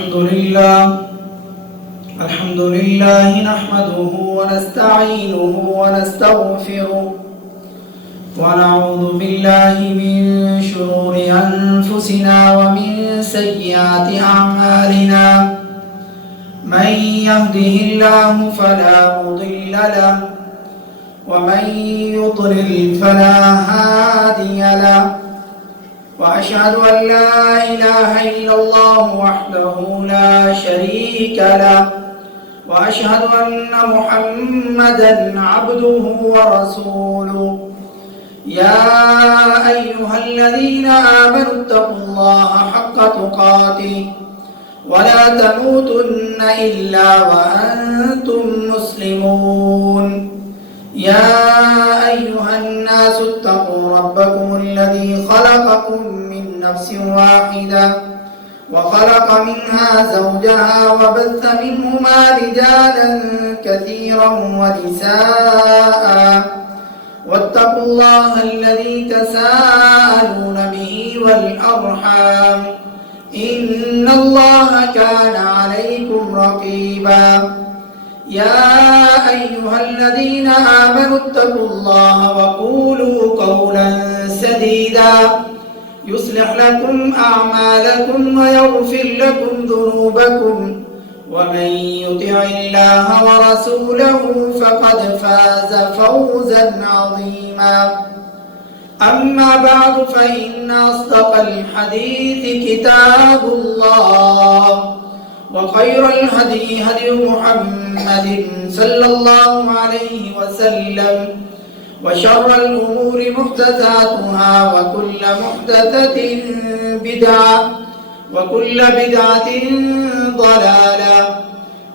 الحمد لله نحمده ونستعينه ونستغفره ونعوذ بالله من شرور أنفسنا ومن سيئات أعمالنا من يهده الله فلا مضل له ومن يضلل فلا هادي له وأشهد أن لا إله إلا الله وحده لا شريك له وأشهد أن محمدًا عبده ورسوله يا أيها الذين آمنوا اتقوا الله حق تقاته ولا تموتن إلا وأنتم مسلمون يا أيها الناس اتقوا ربكم الذي خلقكم من نفس واحدة وخلق منها زوجها وبث منهما رجالا كثيرا ونساء واتقوا الله الذي تساءلون به والأرحام إن الله كان عليكم رقيبا يا أيها الذين آمنوا اتقوا الله وقولوا قولا سديدا يصلح لكم أعمالكم ويغفر لكم ذنوبكم ومن يطع الله ورسوله فقد فاز فوزا عظيما أما بعد فإن أصدق الحديث كتاب الله وخير الهدي هدي محمد صلى الله عليه وسلم وشر الأمور محدثاتها وكل محدثة بدعة وكل بدعة ضلالة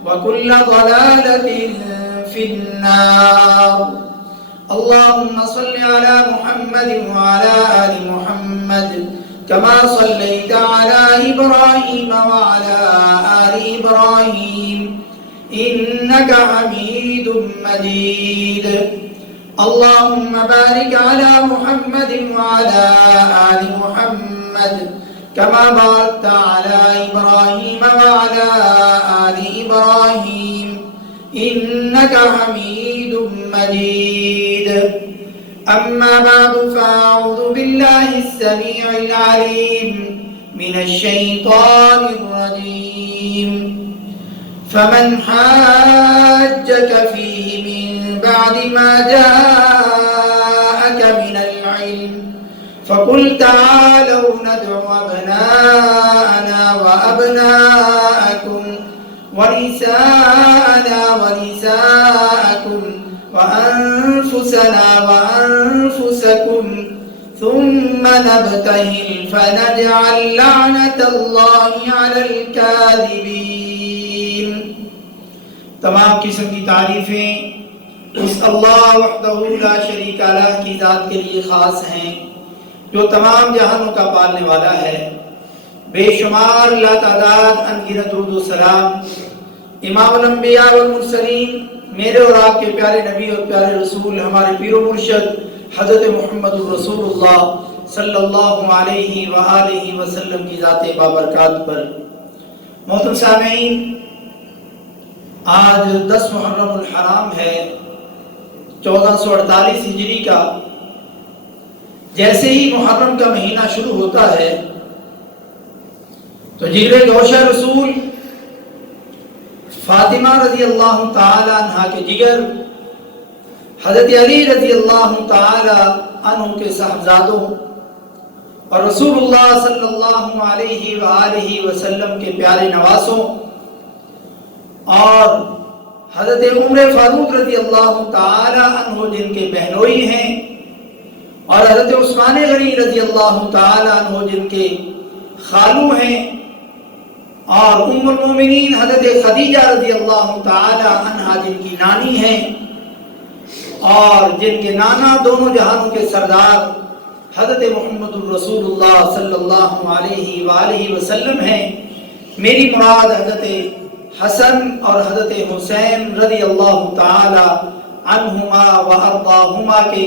وكل ضلالة في النار اللهم صل على محمد وعلى آل محمد كما صليت على إبراهيم وعلى آل إبراهيم إنك حميد مجيد اللهم بارك على محمد وعلى آل محمد كما باركت على إبراهيم وعلى آل إبراهيم إنك حميد مجيد أما بعد فأعوذ بالله السميع العليم من الشيطان الرجيم فمن حاجك فيه من بعد ما جاءك من العلم فقل تعالوا ندعو أبناءنا وأبناءكم ونساءنا ونساءكم وأنفسنا وأنفسكم ثم نبتهل فنجعل لعنة الله على الكاذبين. تمام قسم کی تعریفیں اس اللہ وحدہ لا شریک لہ کی ذات کے لیے خاص ہیں جو تمام جہانوں کا پالنے والا ہے. بے شمار لا تعداد انگنت درود و سلام امام الانبیاء والمرسلین میرے اور آپ کے پیارے نبی اور پیارے رسول ہمارے پیر و مرشد حضرت محمد رسول اللہ صلی اللہ علیہ وآلہ وسلم کی ذات بابرکات پر. محترم سامعین، آج 10 محرم الحرام ہے 1448 ہجری کا. جیسے ہی محرم کا مہینہ شروع ہوتا ہے تو جگر گوشہ رسول فاطمہ رضی اللہ تعالی عنہ کے جگر حضرت علی رضی اللہ تعالی عنہ کے صاحبزادوں اور رسول اللہ صلی اللہ علیہ وآلہ وسلم کے پیارے نواسوں اور حضرت عمر فاروق رضی اللہ تعالی عنہ جن کے بہنوئی ہیں اور حضرت عثمان غنی رضی اللہ تعالی عنہ جن کے خالو ہیں اور ام المومنین حضرت خدیجہ رضی اللہ تعالی عنہا جن کی نانی ہیں اور جن کے نانا دونوں جہانوں کے سردار حضرت محمد الرسول اللہ صلی اللہ علیہ وآلہ وسلم ہیں. میری مراد حضرت حسن اور حضرت حسین رضی اللہ تعالی عنہما و ارضاہما کے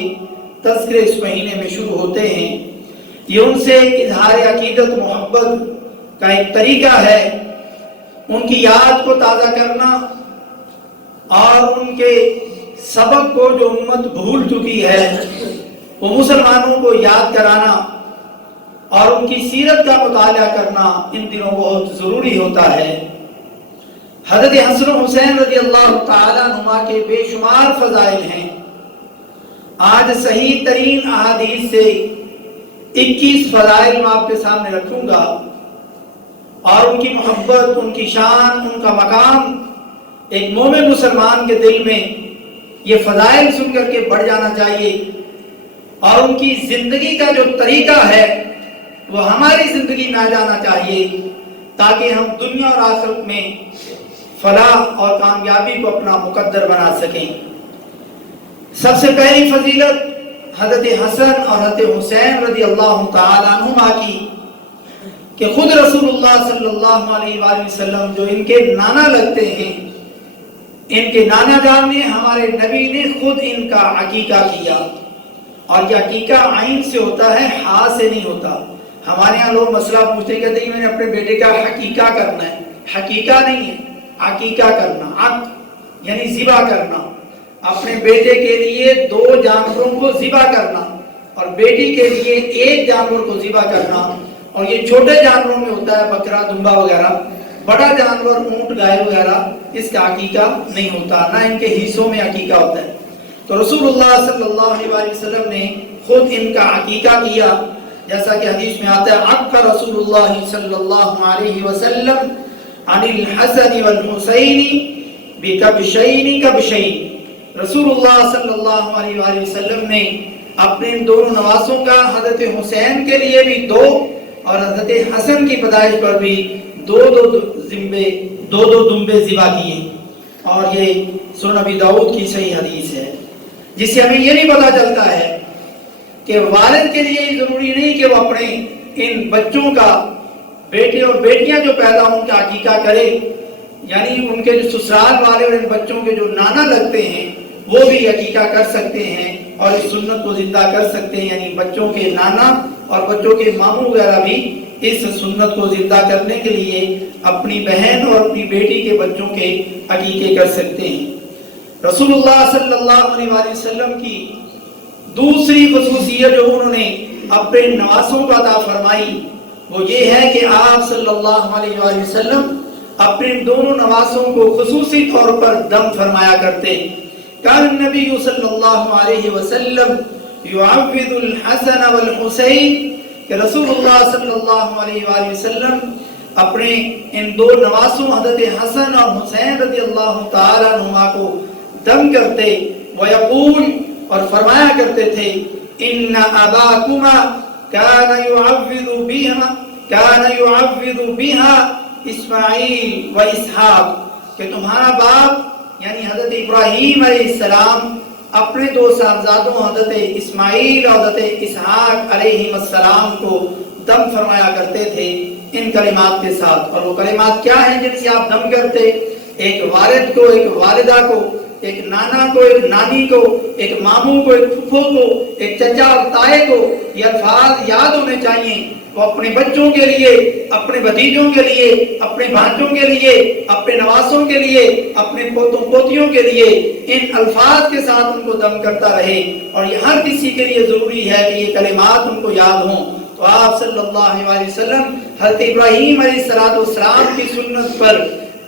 تذکرے اس مہینے میں شروع ہوتے ہیں. یہ ان سے اظہار عقیدت محبت کا ایک طریقہ ہے ان کی یاد کو تازہ کرنا اور ان کے سبق کو جو امت بھول چکی ہے وہ مسلمانوں کو یاد کرانا اور ان کی سیرت کا مطالعہ کرنا ان دنوں بہت ضروری ہوتا ہے۔ حضرت حسن و حسین رضی اللہ تعالیٰ عنہما کے بے شمار فضائل ہیں۔ آج صحیح ترین احادیث سے 21 فضائل میں آپ کے سامنے رکھوں گا، اور ان کی محبت، ان کی شان، ان کا مقام ایک مومن مسلمان کے دل میں یہ فضائل سن کر کے بڑھ جانا چاہیے، اور ان کی زندگی کا جو طریقہ ہے وہ ہماری زندگی میں آ جانا چاہیے، تاکہ ہم دنیا اور آخرت میں فلاح اور کامیابی کو اپنا مقدر بنا سکیں۔ سب سے پہلی فضیلت حضرت حسن اور حضرت حسین رضی اللہ تعالیٰ عنہما کی کہ خود رسول اللہ صلی اللہ علیہ وآلہ وسلم جو ان کے نانا لگتے ہیں، ان کے نانا جان نے، ہمارے نبی نے خود ان کا عقیقہ کیا، اور یہ عقیقہ عین سے ہوتا ہے، ہاں سے نہیں ہوتا۔ ہمارے یہاں لوگ مسئلہ پوچھتے کہتے ہیں میں نے اپنے بیٹے کا حقیقہ کرنا ہے، حقیقہ نہیں ہے، عقیقہ کرنا، عق یعنی ذبح کرنا، اپنے بیٹے کے لیے 2 جانوروں کو ذبح کرنا اور بیٹی کے لیے 1 جانور کو ذبح کرنا، اور یہ چھوٹے جانوروں میں ہوتا ہے بکرا، دمبا وغیرہ، بڑا جانور اونٹ، گائے وغیرہ اس کا عقیقہ نہیں ہوتا، نہ ان کے حصوں میں عقیقہ ہوتا ہے۔ تو رسول اللہ صلی اللہ علیہ وسلم نے خود ان کا عقیقہ کیا، جیسا کہ حدیث میں آتا ہے عق رسول اللہ صلی اللہ علیہ وسلم عن الحسن والحسین بکبشین کبشین۔ رسول اللہ صلی اللہ علیہ وآلہ وسلم نے اپنے ان دونوں نواسوں کا حضرت حسین کے لیے بھی 2 اور حضرت حسن کی پیدائش پر بھی 2 دمبے ذبح کیے، اور یہ سنن ابی داؤد کی صحیح حدیث ہے، جس سے ہمیں یہ نہیں پتہ چلتا ہے کہ والد کے لیے ضروری نہیں کہ وہ اپنے ان بچوں کا، بیٹے اور بیٹیاں جو پیدا ہوں ان کا عقیقہ کرے، یعنی ان کے جو سسرال والے اور ان بچوں کے جو نانا لگتے ہیں وہ بھی عقیقہ کر سکتے ہیں اور اس سنت کو زندہ کر سکتے ہیں، یعنی بچوں کے نانا اور بچوں کے ماموں وغیرہ بھی اس سنت کو زندہ کرنے کے لیے اپنی بہن اور اپنی بیٹی کے بچوں کے عقیقے کر سکتے ہیں۔ رسول اللہ صلی اللہ علیہ وآلہ وسلم کی دوسری خصوصیت جو انہوں نے اپنے نواسوں کو عطا فرمائی وہ یہ ہے کہ آپ صلی اللہ علیہ وآلہ وسلم اپنے دونوں نواسوں کو خصوصی طور پر دم فرمایا کرتے۔ کان النبی صلی اللہ علیہ وسلم یعوذ الحسن والحسین، کہ رسول اللہ صلی اللہ علیہ وآلہ وسلم اپنے ان 2 نواسوں حضرت حسن اور حسین رضی اللہ تعالیٰ عنہما کو دم کرتے، ویقول اور فرمایا کرتے تھے ان اباکما کان یعوذ بها اسماعیل و اسحاق، کہ تمہارا باپ یعنی حضرت ابراہیم علیہ السلام اپنے 2 صاحبزادوں حضرت اسماعیل اور حضرت اسحاق علیہ السلام کو دم فرمایا کرتے تھے ان کلمات کے ساتھ۔ اور وہ کلمات کیا ہیں جن سے آپ دم کرتے؟ ایک والد کو، ایک والدہ کو، ایک نانا کو، ایک نانی کو، ایک ماموں کو، ایک پھپھو کو، ایک چچا اور تائے کو، یہ الفاظ یاد ہونے چاہیے۔ وہ اپنے بچوں کے لیے، اپنے بھتیجوں کے لیے، اپنے بھانجوں کے لیے، اپنے نواسوں کے لیے، اپنے پوتوں پوتیوں کے لیے ان الفاظ کے ساتھ ان کو دم کرتا رہے، اور یہ ہر کسی کے لیے ضروری ہے کہ یہ کلمات ان کو یاد ہوں۔ تو آپ صلی اللہ علیہ وسلم حضرت ابراہیم علیہ السلام کی سنت پر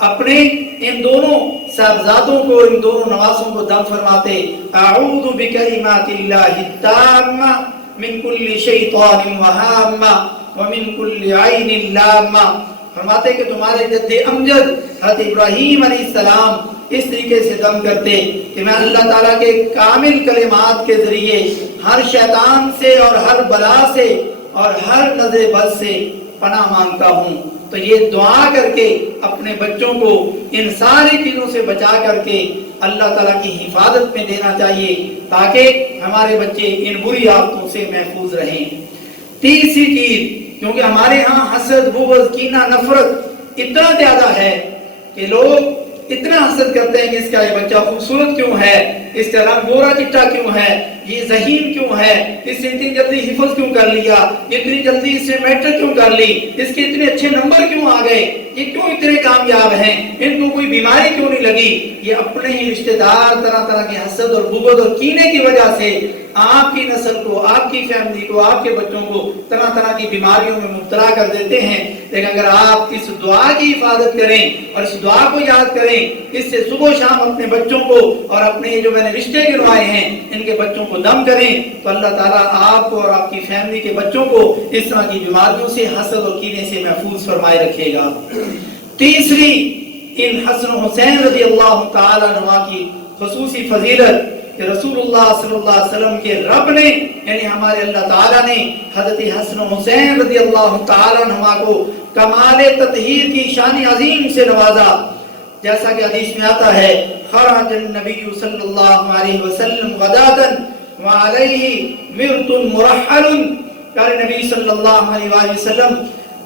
اپنے ان دونوں صاحبزادوں کو، ان دونوں نواسوں کو دم فرماتے۔ اعوذ بکلمات اللہ التامہ من کل شیطان وہامہ ومن کل عین لامہ، فرماتے کہ تمہارے جد امجد حضرت ابراہیم علیہ السلام اس طریقے سے دم کرتے کہ میں اللہ تعالیٰ کے کامل کلمات کے ذریعے ہر شیطان سے اور ہر بلا سے اور ہر نظر بد سے پناہ مانگتا ہوں۔ تو یہ دعا کر کے اپنے بچوں کو ان ساری چیزوں سے بچا کر کے اللہ تعالیٰ کی حفاظت میں دینا چاہیے، تاکہ ہمارے بچے ان بری عادتوں سے محفوظ رہیں۔ تیسری چیز، کیونکہ ہمارے ہاں حسد، بغض، کینہ، نفرت اتنا زیادہ ہے کہ لوگ اتنا حسد کرتے ہیں کہ اس کا یہ بچہ خوبصورت کیوں ہے، اس کا رنگ گورا چٹا کیوں ہے، یہ ذہین کیوں ہے، اس نے اتنی جلدی حفظ کیوں کر لیا، اتنی جلدی اس نے میٹرک کیوں کر لی، اس کے اتنے اچھے نمبر کیوں آ گئے، یہ کیوں اتنے کامیاب ہیں، ان کو کوئی بیماری کیوں نہیں لگی؟ یہ اپنے ہی رشتہ دار طرح طرح کے حسد اور بغض اور کینے کی وجہ سے آپ کی نسل کو، آپ کی فیملی کو، آپ کے بچوں کو طرح طرح کی بیماریوں میں مبتلا کر دیتے ہیں۔ لیکن اگر آپ اس دعا کی حفاظت کریں اور اس دعا کو یاد کریں، اس سے صبح و شام اپنے بچوں کو اور اپنے جو میں نے رشتے گنوائے ہیں ان کے بچوں کو دم کریں، تو اللہ تعالیٰ آپ کو اور آپ کی فیملی کے بچوں کو اس طرح کی بیماریوں سے، حسد اور کینے سے محفوظ فرمائے رکھے گا۔ تیسری، ان حسن و حسین رضی اللہ تعالیٰ عنہ کی خصوصی فضیلت کہ رسول اللہ صلی اللہ علیہ وسلم کے رب نے، یعنی ہمارے اللہ تعالیٰ نے حضرت حسن و حسین رضی اللہ تعالیٰ عنہ کو کمال تطہیر کی شان عظیم سے نوازا، جیسا کہ حدیث میں آتا ہے خرج النبی صلی اللہ علیہ وسلم غداۃ وعلیہ مرط مرحل، پیارے نبی صلی اللہ علیہ وسلم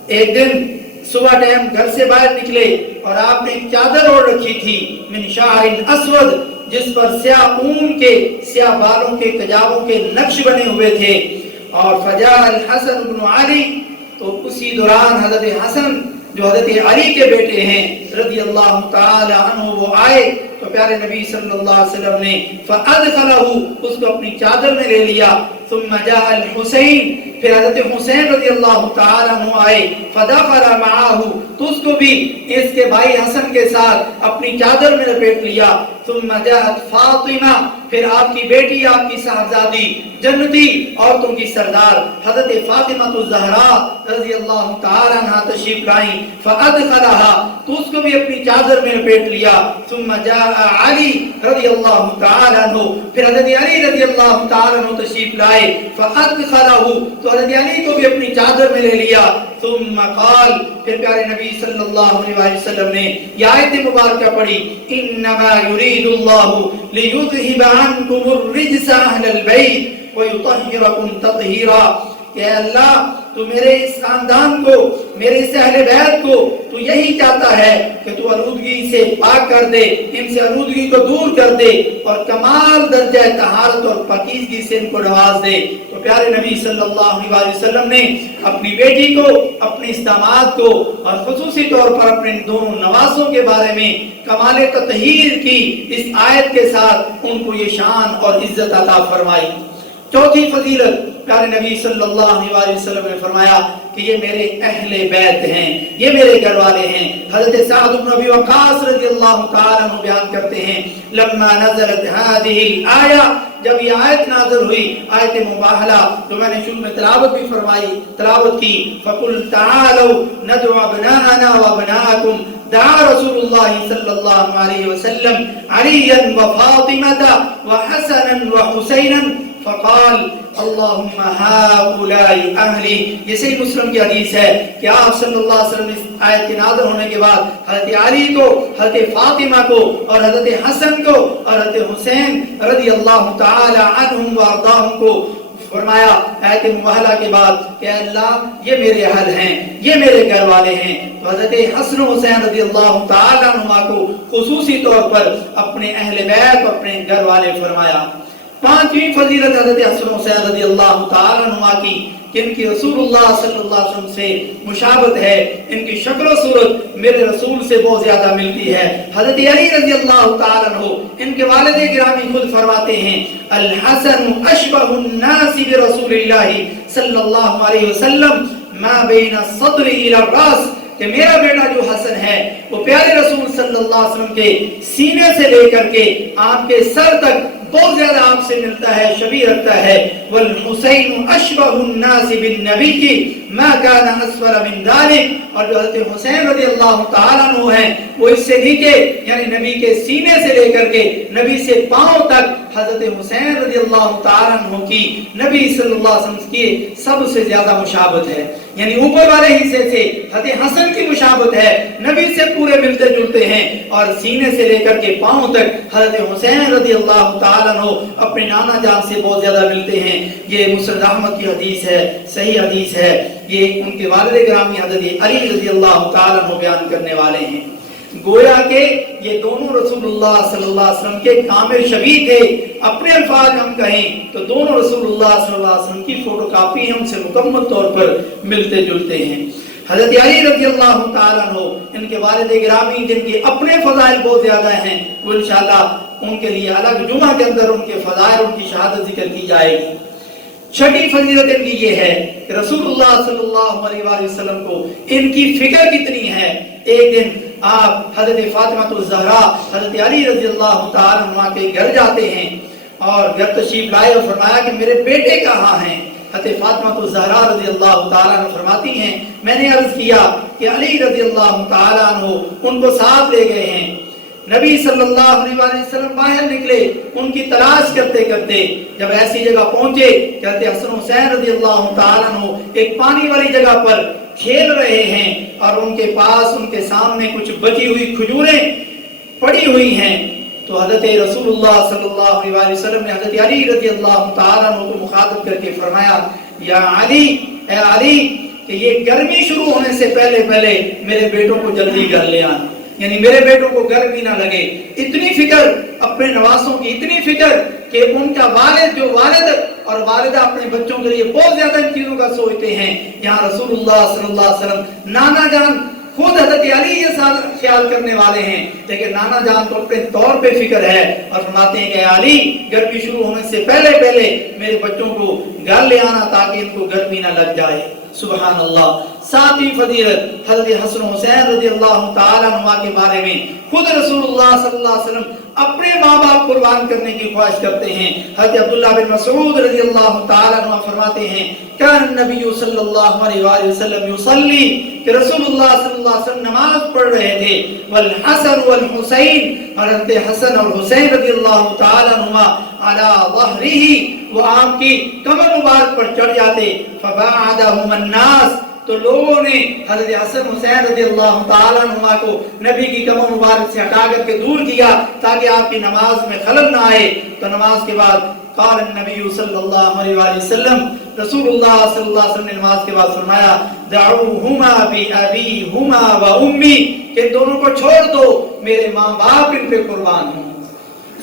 ایک دن صبح ٹائم گھر سے باہر نکلے اور آپ نے ایک چادر اوڑھ رکھی تھی من شعر اسود، جس پر سیاہ اون کے، سیاہ بالوں کے کجاووں کے نقش بنے ہوئے تھے، اور فجاء الحسن بن علی، تو اسی دوران حضرت حسن جو حضرت علی کے بیٹے ہیں رضی اللہ تعالی عنہ وہ آئے، تو پیارے نبی صلی اللہ علیہ وسلم نے فَأَدْخَلَهُ، اس کو اپنی چادر میں لے لیا، ثم جاء الحسین، پھر حضرت حسین رضی اللہ تعالی عنہ آئے، فَدَخَلَ مَعَهُ، تو اس کو بھی اس کے بھائی حسن کے ساتھ اپنی چادر میں لپیٹ لیا، ثم جاءت فاطمہ، پھر آپ کی بیٹی، آپ کی صاحبزادی، جنتی عورتوں کی سردار حضرت فاطمہ الزہرا رضی اللہ تعالی عنہ تشریف لائیں، فَأَدْخَلَهَا، تو اس کو بھی اپنی چادر میں لپیٹ لیا، ثم جاء علی رضی اللہ تعالی عنہ، پھر حضرت علی رضی اللہ تعالی عنہ تشریف لائے، فَأَدْخَلَهُ، تو حضرت علی کو بھی اپنی چادر میں لے لیا، ثم قال، پھر پیارے نبی صلی اللہ علیہ وسلم نے یہ آیت مبارکہ پڑھی، انما یرید اللہ لیذہب عنکم الرجس اہل البیت ویطہرکم تطہیرا، کہ اللہ تو میرے اس خاندان کو، میرے اس اہل بیت کو تو یہی چاہتا ہے کہ تو آلودگی سے پاک کر دے، ان سے آلودگی کو دور کر دے اور کمال درجہ طہارت اور پاکیزگی سے ان کو نواز دے۔ تو پیارے نبی صلی اللہ علیہ وسلم نے اپنی بیٹی کو، اپنے اس داماد کو اور خصوصی طور پر اپنے دونوں نوازوں کے بارے میں کمال تطہیر کی اس آیت کے ساتھ ان کو یہ شان اور عزت عطا فرمائی۔ چوتھی فضیلت، پیارے نبی صلی اللہ علیہ وسلم نے فرمایا کہ یہ میرے اہل بیت ہیں، یہ میرے گھر والے ہیں۔ حضرت سعد بن ابی وقاص رضی اللہ تعالیٰ عنہ بیان کرتے ہیں لما نزلت هذه الآیہ، جب یہ آیت نازل ہوئی، آیت مباہلہ جو میں نے شروع میں تلاوت بھی فرمائی، تلاوت کی، فَقُلْ تَعَالَوْا نَدْعُ أَبْنَاءَنَا وَأَبْنَاءَكُمْ، دعا رسول اللہ صلی اللہ علیہ وسلم علیًا وفاطمة وحسنا وحسینا فقال اللہم ہؤلاء اہلی۔ یہ صحیح مسلم کی حدیث ہے کہ آپ صلی اللہ علیہ وسلم اس آیت کے نازل ہونے کے بعد حضرت علی کو، حضرت فاطمہ کو اور حضرت حسن کو اور حضرت حسین رضی اللہ تعالی عنہم وارضاہم کو فرمایا آیت مباہلہ کے بعد کہ اللہ یہ میرے اہل ہیں، یہ میرے گھر والے ہیں۔ تو حضرت حسن و حسین رضی اللہ تعالی عنہ کو خصوصی طور پر اپنے اہل بیت، اپنے گھر والے فرمایا۔ پانچویں فضیلت حضرت حسن و حسین رضی اللہ تعالی عنہ کی کہ ان کی رسول اللہ صلی اللہ علیہ وسلم سے مشابہت ہے، ان کی شکل و صورت میرے رسول سے بہت زیادہ ملتی ہے۔ حضرت علی رضی اللہ تعالی عنہ ان کے والد گرامی خود فرماتے ہیں الحسن اشبہ الناس برسول اللہ صلی اللہ علیہ وسلم ما بین الصدر الى الراس، کہ میرا بیٹا جو حسن ہے وہ پیارے رسول صلی اللہ علیہ وسلم کے سینے سے لے کر کے آپ کے سر تک بہت زیادہ آپ سے ملتا ہے، شبیہ رکھتا ہے۔ والحسین اشبہ الناس بالنبی ما کان اسفل من ذلک، اور جو حضرت حسین رضی اللہ تعالیٰ عنہ ہیں وہ اس سے نیچے یعنی نبی کے سینے سے لے کر کے نبی سے پاؤں تک حضرت حسین رضی اللہ تعالیٰ عنہ کی نبی صلی اللہ علیہ وسلم کی سب سے زیادہ مشابہت ہے، یعنی اوپر والے حصے سے حضرت حسن کی مشابہت ہے، نبی سے پورے ملتے جلتے ہیں، اور سینے سے لے کر کے پاؤں تک حضرت حسین رضی اللہ تعالیٰ عنہ اپنے نانا جان سے بہت زیادہ ملتے ہیں۔ یہ مسند احمد کی حدیث ہے، صحیح حدیث ہے، یہ ان کے والد گرامی حضرت علی رضی اللہ تعالیٰ عنہ بیان کرنے والے ہیں۔ گویا کہ یہ دونوں رسول صلی اللہ علیہ وسلم کے کامل شبیہ تھے. اپنے الفاظ ہم کہیں تو دونوں رسول صلی اللہ علیہ وسلم کی فوٹو کاپی ہم سے مکمل طور پر ملتے جلتے ہیں. حضرت علی رضی اللہ تعالیٰ عنہ ان کے والد گرامی جن کے اپنے فضائل بہت زیادہ ہیں، وہ انشاءاللہ ان کے لیے الگ جمعہ کے اندر ان کے فضائل، ان کی شہادت ذکر کی جائے گی. چھٹی فضیلت ان کی یہ ہے کہ رسول اللہ صلی اللہ علیہ وآلہ وسلم کو ان کی فکر کتنی ہے. ایک دن آپ حضرت فاطمہ الزہرا حضرت علی رضی اللہ تعالیٰ عنہ کے گھر جاتے ہیں اور گھر تشریف لائے اور فرمایا کہ میرے بیٹے کہاں ہیں. حضرت فاطمہ الزہرا رضی اللہ تعالیٰ عنہ فرماتی ہیں میں نے عرض کیا کہ علی رضی اللہ تعالیٰ عنہ ان کو ساتھ لے گئے ہیں. نبی صلی اللہ علیہ وآلہ وسلم باہر نکلے ان کی تلاش کرتے کرتے جب ایسی جگہ پہنچے کہتے حسن حسین رضی اللہ تعالیٰ عنہ ایک پانی والی جگہ پر کھیل رہے ہیں اور ان کے پاس ان کے سامنے کچھ بچی ہوئی کھجوریں پڑی ہوئی ہیں. تو حضرت رسول اللہ صلی اللہ علیہ وآلہ وسلم نے حضرت علی رضی اللہ تعالیٰ عنہ کو مخاطب کر کے فرمایا یا علی، اے علی، کہ یہ گرمی شروع ہونے سے پہلے پہلے میرے بیٹوں کو جلدی گھر لے آنا، یعنی میرے بیٹوں کو گرمی نہ لگے. اتنی فکر اپنے نواسوں کی، اتنی فکر کہ ان کا والد اور والدہ اپنے بچوں کے لیے بہت زیادہ ان چیزوں کا سوچتے ہیں. یہاں رسول اللہ صلی اللہ علیہ وسلم نانا جان خود حضرت علی یہ خیال کرنے والے ہیں، لیکن نانا جان تو اپنے طور پہ فکر ہے اور فرماتے ہیں کہ علی گرمی شروع ہونے سے پہلے پہلے میرے بچوں کو گھر لے آنا تاکہ ان کو گرمی نہ لگ جائے. سبحان اللہ. ساتویں فضیلت حضرت حسن حسین رضی اللہ تعالیٰ عنہ کے بارے میں خود رسول اللہ صلی اللہ علیہ وسلم اپنے ماں باپ قربان کرنے کی خواہش کرتے ہیں. حضرت عبداللہ بن مسعود رضی اللہ تعالیٰ عنہ فرماتے ہیں کان النبی صلی اللہ علیہ وآلہ وسلم یصلی، کہ رسول اللہ صلی اللہ علیہ وسلم نماز پڑھ رہے تھے، والحسن والحسین، اور حضرت حسن اور حسین رضی اللہ تعالیٰ عنہ علی ظہرہ، وہ آپ کی کمر مبارک پر چڑھ جاتے. فبعدہم الناس، تو لوگوں نے حضرت حسن حسین رضی اللہ تعالیٰ عنہ کو نبی کی کمر مبارک سے ہٹا کر کے دور کیا تاکہ آپ کی نماز میں خلل نہ آئے. تو نماز کے بعد قال النبی صلی اللہ علیہ وآلہ وسلم، رسول اللہ صلی اللہ علیہ وسلم نے نماز کے بعد فرمایا دعوہما بأبیہما و امی، کہ دونوں کو چھوڑ دو، میرے ماں باپ ان پہ قربان ہوں.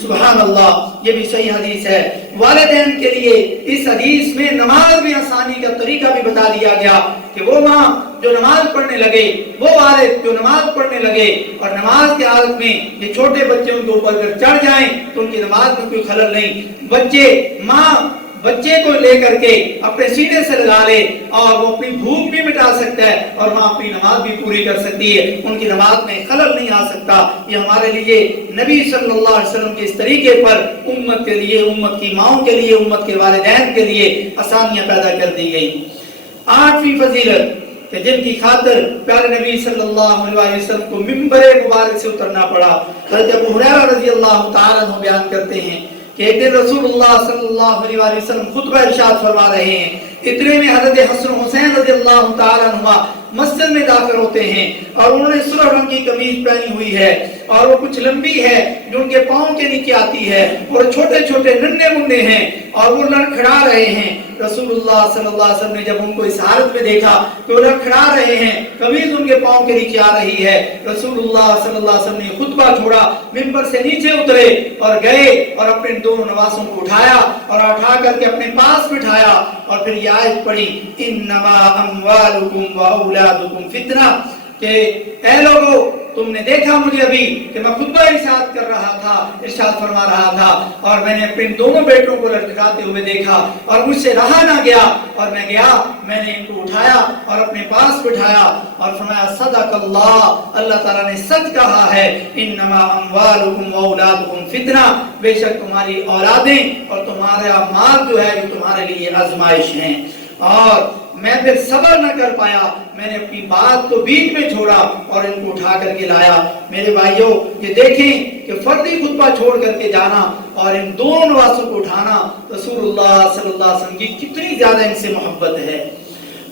سبحان اللہ. یہ بھی صحیح حدیث ہے. والدین کے لیے اس حدیث میں نماز میں آسانی کا طریقہ بھی بتا دیا گیا کہ وہ ماں جو نماز پڑھنے لگے، وہ والد جو نماز پڑھنے لگے اور نماز کی حالت میں یہ چھوٹے بچے ان کے اوپر اگر چڑھ جائیں تو ان کی نماز میں کوئی خلل نہیں. ماں بچے کو لے کر کے اپنے سینے سے لگا لے اور وہ اپنی بھوک بھی مٹا سکتا ہے اور ماں اپنی نماز بھی پوری کر سکتی ہے، ان کی نماز میں خلل نہیں آ سکتا. یہ ہمارے لیے نبی صلی اللہ علیہ وسلم کے اس طریقے پر امت کے لیے، امت کی ماؤں کے لیے، امت کے والدین کے لیے آسانیاں پیدا کر دی گئی. آٹھویں فضیلت کہ جن کی خاطر پیارے نبی صلی اللہ علیہ وسلم کو ممبر مبارک سے اترنا پڑا. حضرت ابو ہریرہ رضی اللہ تعالیٰ عنہ بیان کرتے ہیں کہ ایک دن رسول اللہ صلی اللہ علیہ وسلم خطبہ ارشاد فرما رہے ہیں، اتنے میں حضرت حسن حسین رضی اللہ تعالیٰ عنہ مسجد میں داخل ہوتے ہیں اور انہوں نے سرخ رنگ کی قمیض پہنی ہوئی ہے اور وہ کچھ لمبی ہے جو ان کے پاؤں کے نیچے آتی ہے اور چھوٹے چھوٹے ننھے منھے ہیں اور وہ لڑکھڑا رہے ہیں. رسول اللہ صلی اللہ علیہ وسلم نے جب ان کو اس حالت میں دیکھا کہ وہ لڑکھڑا رہے ہیں، قمیض ان کے پاؤں کے نیچے آ رہی ہے، رسول اللہ صلی اللہ علیہ وسلم نے خطبہ چھوڑا، ممبر سے نیچے اترے اور گئے اور اپنے دونوں نواسوں کو اٹھایا اور اٹھا کر کے اپنے پاس بٹھایا اور پھر یہ آیت پڑھی انما اموالکم و اولادکم فتنہ، کہ اے لوگو تم نے دیکھا مجھے ابھی کہ میں خطبہ ارشاد کر رہا تھا، ارشاد فرما رہا تھا اور میں نے اپنے دونوں بیٹوں کو لٹکاتے ہوئے دیکھا اور مجھ سے رہا نہ گیا اور میں گیا، میں نے ان کو اٹھایا اور اپنے پاس بٹھایا اور فرمایا صدق اللہ، اللہ تعالیٰ نے سچ کہا ہے، انما اموالکم و اولادکم فتنہ، بے شک تمہاری اولادیں اور تمہارا مال جو ہے یہ تمہارے لیے آزمائش ہیں. اور میں پھر صبر نہ کر پایا، میں نے اپنی بات کو بیچ میں چھوڑا اور ان کو اٹھا کر کے لایا. میرے بھائیوں یہ دیکھیں کہ فردی خطبہ چھوڑ کر کے جانا اور ان دونوں نواسوں کو اٹھانا، رسول اللہ صلی اللہ علیہ وسلم کی کتنی زیادہ ان سے محبت ہے.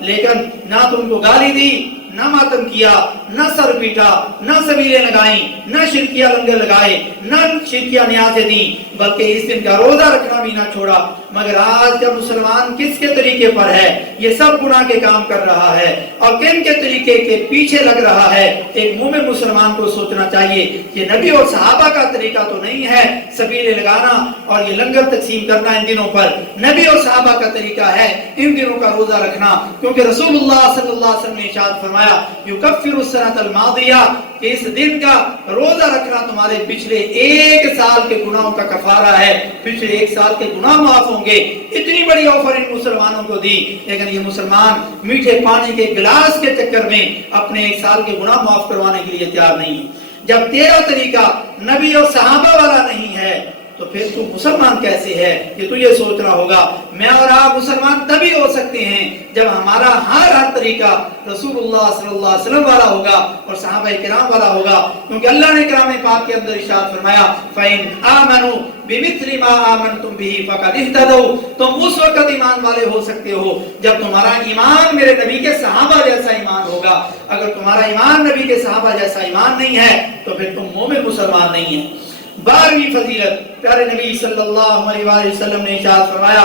لیکن نہ تو ان کو گالی دی، نہ ماتم کیا، نہ سر پیٹا، نہ سبیلیں لگائیں، نہ شرکیہ لنگر لگائے، نہ شرکیہ نیازیں دیں، بلکہ اس دن کا روزہ رکھنا بھی نہ چھوڑا۔ مگر آج کا مسلمان کس کے طریقے پر ہے؟ یہ سب گناہ کے کام کر رہا ہے اور کن کے طریقے کے پیچھے لگ رہا ہے؟ ایک مومن مسلمان کو سوچنا چاہیے کہ نبی اور صحابہ کا طریقہ تو نہیں ہے سبیلیں لگانا اور یہ لنگر تقسیم کرنا ان دنوں پر۔ نبی اور صحابہ کا طریقہ ہے ان دنوں کا روزہ رکھنا، کیونکہ رسول اللہ صلی اللہ علیہ وسلم نے ارشاد فرمایا یکفر السنۃ الماضیہ کہ اس دن کا روزہ رکھنا تمہارے پچھلے ایک سال کے گناہوں کا کفارہ ہے، پچھلے ایک سال کے گناہ معاف ہوں گے۔ اتنی بڑی آفر ان مسلمانوں کو دی، لیکن یہ مسلمان میٹھے پانی کے گلاس کے چکر میں اپنے ایک سال کے گناہ معاف کروانے کے لیے تیار نہیں ہے۔ جب تیرا طریقہ نبی اور صحابہ والا نہیں ہے تو پھر تو مسلمان کیسے ہے؟ یہ تو یہ سوچنا ہوگا۔ میں اور آپ مسلمان تبھی ہو سکتے ہیں جب ہمارا ہر طریقہ رسول اللہ صلی اللہ علیہ وسلم والا ہوگا اور صحابہ کرام والا ہوگا، کیونکہ اللہ نے کلام پاک کے اندر ارشاد فرمایا فَإِنْ آمَنُوا بِمِثْلِ مَا آمَنْتُمْ بِهِ فَقَدِ اهْتَدَوْا، تم اس وقت ایمان والے ہو سکتے ہو جب تمہارا ایمان میرے نبی کے صحابہ جیسا ایمان ہوگا۔ اگر تمہارا ایمان نبی کے صحابہ جیسا ایمان نہیں ہے تو پھر تم مومن مسلمان نہیں ہے۔ 12ویں فضیلت پیارے نبی صلی اللہ علیہ وآلہ وسلم نے ارشاد فرمایا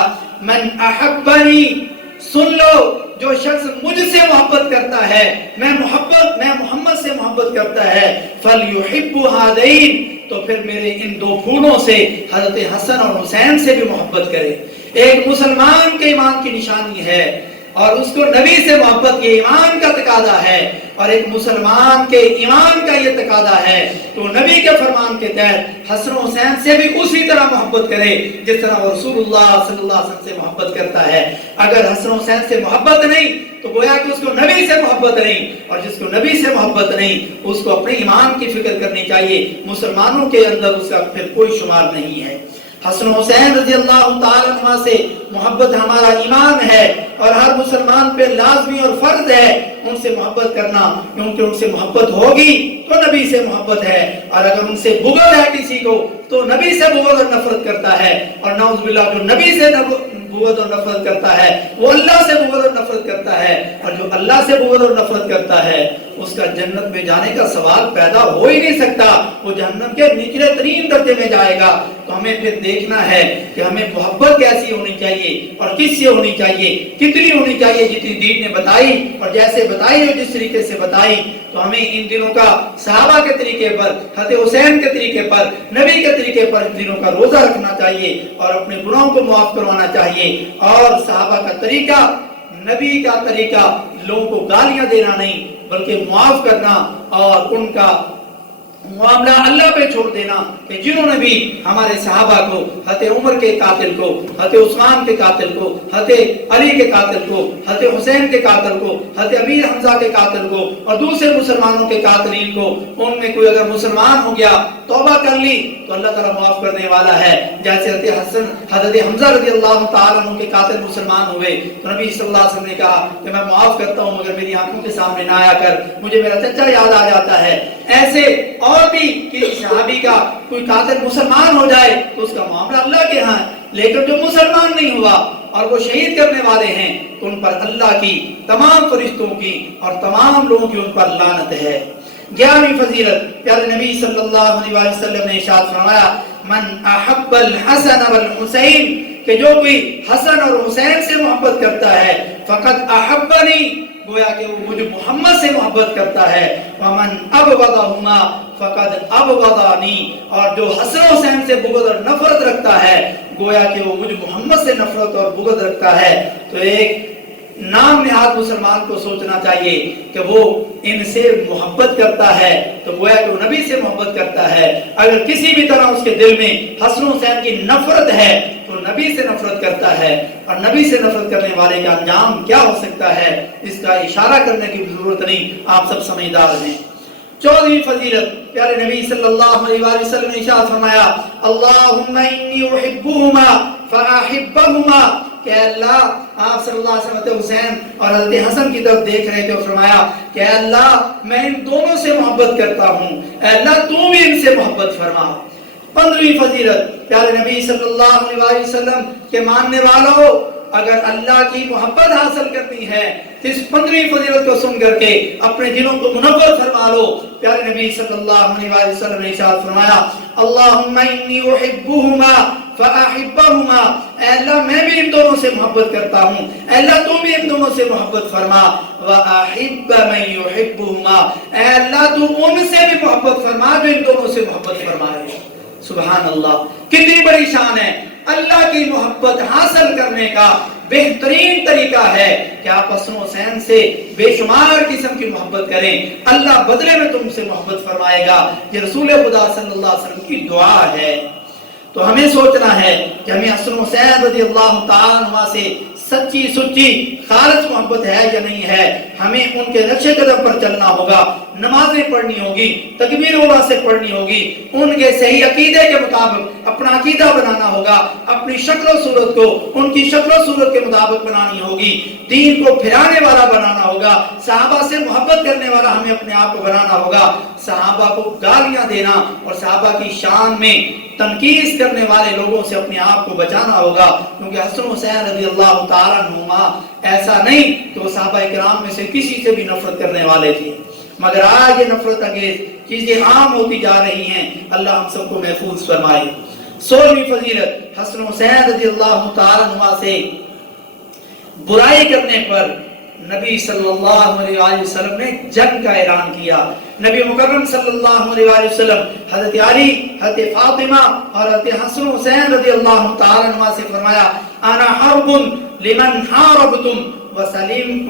من احبنی، سن لو جو شخص مجھ سے محبت کرتا ہے، میں محمد سے محبت کرتا ہے، فلیحب ہذین، تو پھر میرے ان دو پھولوں سے حضرت حسن اور حسین سے بھی محبت کرے۔ ایک مسلمان کے ایمان کی نشانی ہے اور اس کو نبی سے محبت یہ ایمان کا تقاضا ہے، اور ایک مسلمان کے ایمان کا یہ تقاضا ہے تو نبی کے فرمان کے تحت حسن و حسین سے بھی اسی طرح محبت کرے جس طرح وہ رسول اللہ صلی اللہ علیہ وسلم سے محبت کرتا ہے۔ اگر حسن و حسین سے محبت نہیں تو گویا کہ اس کو نبی سے محبت نہیں، اور جس کو نبی سے محبت نہیں اس کو اپنے ایمان کی فکر کرنی چاہیے۔ مسلمانوں کے اندر اس کا پھر کوئی شمار نہیں ہے۔ حسن و حسین رضی اللہ تعالیٰ عنہ سے محبت ہمارا ایمان ہے اور ہر مسلمان پہ لازمی اور فرض ہے ان سے محبت کرنا، کیونکہ ان سے محبت ہوگی تو نبی سے محبت ہے، اور اگر ان سے بغض ہے کسی کو تو نبی سے بغض اور نفرت کرتا ہے، اور نعوذ باللہ جو نبی سے بغض اور نفرت کرتا ہے وہ اللہ سے بغض اور نفرت کرتا ہے، اور جو اللہ سے بغض اور نفرت کرتا ہے اس کا جنت میں جانے کا سوال پیدا ہو ہی نہیں سکتا، وہ جہنم کے نچلے ترین درجے میں جائے گا۔ تو ہمیں پھر دیکھنا ہے کہ ہمیں محبت کیسی ہونی چاہیے اور کس سے ہونی چاہیے، کتنی ہونی چاہیے جتنی دین نے بتائی اور جیسے بتائی اور جس طریقے سے بتائی۔ تو ہمیں ان دنوں کا صحابہ کے طریقے پر، حضرت حسین کے طریقے پر، نبی کے طریقے پر ان دنوں کا روزہ رکھنا چاہیے اور اپنے گناہوں کو معاف کروانا چاہیے۔ اور صحابہ کا طریقہ، نبی کا طریقہ لوگوں کو گالیاں دینا نہیں بلکہ معاف کرنا اور ان کا معاملہ اللہ پہ چھوڑ دینا، کہ جنہوں نے بھی ہمارے صحابہ کو، حضرت عمر کے قاتل کو، حضرت عثمان کے قاتل کو، حضرت علی کے قاتل کو، حضرت حسین کے قاتل کو، حضرت امیر حمزہ کے قاتل کو اور دوسرے مسلمانوں کے قاتلین کو، ان میں کوئی اگر مسلمان ہو گیا توبہ کر لی تو اللہ تعالیٰ معاف کرنے والا ہے۔ جیسے حضرت حمزہ رضی اللہ تعالیٰ عنہ کے قاتل مسلمان ہوئے تو نبی صلی اللہ علیہ وسلم نے کہا کہ میں معاف کرتا ہوں مگر میری آنکھوں کے سامنے نہ آیا کر، مجھے میرا چچا یاد آ جاتا ہے۔ ایسے اور بھی کہ صحابی کا کوئی قاتل مسلمان ہو جائے تو اس کا معاملہ اللہ کے ہاں ہے، لیکن جو مسلمان نہیں ہوا اور وہ شہید کرنے والے ہیں تو ان پر اللہ کی، تمام فرشتوں کی اور تمام لوگوں کی ان پر لعنت ہے۔ 11ویں فضیلت پیارے نبی صلی اللہ علیہ وسلم نے ارشاد فرمایا من احب الحسن والحسین، کہ جو کوئی حسن اور حسین سے محبت کرتا ہے فقط احبنی، گویا کہ وہ مجھے محمد سے محبت کرتا ہے، ومن ابغضہما فقد ابغضانی، اور جو حسن حسین سے بغض اور نفرت رکھتا ہے گویا کہ وہ مجھے محمد سے نفرت اور بغض رکھتا ہے۔ تو ایک نام نہاد مسلمان کو سوچنا چاہیے کہ وہ ان سے محبت کرتا ہے تو گویا کہ وہ نبی سے محبت کرتا ہے۔ اگر کسی بھی طرح اس کے دل میں حسن حسین کی نفرت ہے تو نبی سے نفرت کرتا ہے، اور نبی سے نفرت کرنے والے کا انجام کیا ہو سکتا ہے اس کا اشارہ کرنے کی ضرورت نہیں، آپ سب سمجھدار ہیں۔ 14ویں فضیلت پیارے نبی صلی اللہ علیہ وآلہ وسلم نے ارشاد فرمایا اللہم انی احبہما فاحبہما، کہ اللہ، آپ صلی اللہ علیہ وسلم حسین اور حضرت حسن کی طرف دیکھ رہے تھے اور فرمایا کہ اللہ میں ان دونوں سے محبت کرتا ہوں، اے اللہ تو بھی ان سے محبت فرما۔ 15ویں فضیلت پیارے نبی صلی اللہ علیہ وسلم کے ماننے والوں اگر اللہ کی محبت حاصل کرنی ہے تو اس 15ویں فضیلت کو سن کر کے اپنے دلوں کو منور فرما لو۔ پیارے نبی صلی اللہ علیہ وسلم نے ارشاد فرمایا اللہم انی احبہما فاحبہما، اے اللہ میں بھی ان دونوں سے محبت کرتا ہوں، اے اللہ تو بھی ان دونوں سے محبت فرما، واحب من یحبہما، اے اللہ تو ان سے بھی محبت فرما جو ان دونوں سے محبت فرمائے۔ سبحان اللہ، کتنی بڑی شان ہے۔ اللہ کی محبت حاصل کرنے کا بہترین طریقہ ہے کہ آپ حسن و حسین سے بے شمار قسم کی محبت کریں، اللہ بدلے میں تم سے محبت فرمائے گا۔ یہ رسول خدا صلی اللہ علیہ وسلم کی دعا ہے۔ تو ہمیں سوچنا ہے کہ ہمیں حسن و حسین رضی اللہ تعالیٰ عنہ سے سچی سچی خالص محبت ہے یا نہیں ہے۔ ہمیں ان کے نقش قدم پر چلنا ہوگا، نمازیں پڑھنی ہوگی، تکبیر اولا سے پڑھنی ہوگی، ان کے صحیح عقیدے کے مطابق اپنا عقیدہ بنانا ہوگا، اپنی شکل و صورت کو ان کی شکل و صورت کے مطابق بنانی ہوگی، دین کو پھیلانے والا بنانا ہوگا، صحابہ سے محبت کرنے والا ہمیں اپنے آپ کو بنانا ہوگا، صحابہ کو گالیاں دینا اور صحابہ کی شان میں تنقید کرنے والے لوگوں سے اپنے آپ کو بچانا ہوگا، کیونکہ حسن حسین رضی اللہ تعالیٰ عنہما ایسا نہیں کہ وہ صحابہ کرام میں سے کسی سے بھی نفرت کرنے والے تھے، مگر آج یہ نفرت انگیز چیزیں عام ہوتی جا رہی ہیں۔ اللہ ہم سب کو محفوظ فرمائے۔ 16ویں فضیلت، حسن حسین رضی اللہ تعالیٰ عنہ سے برائی کرنے پر نبی صلی اللہ علیہ وسلم نے جنگ کا اعلان کیا۔ نبی مکرم صلی اللہ علیہ وسلم حضرت علی، حضرت فاطمہ اور حضرت حسن حسین رضی اللہ تعالیٰ عنہ سے فرمایا انا حرب لمن حاربتم وسلم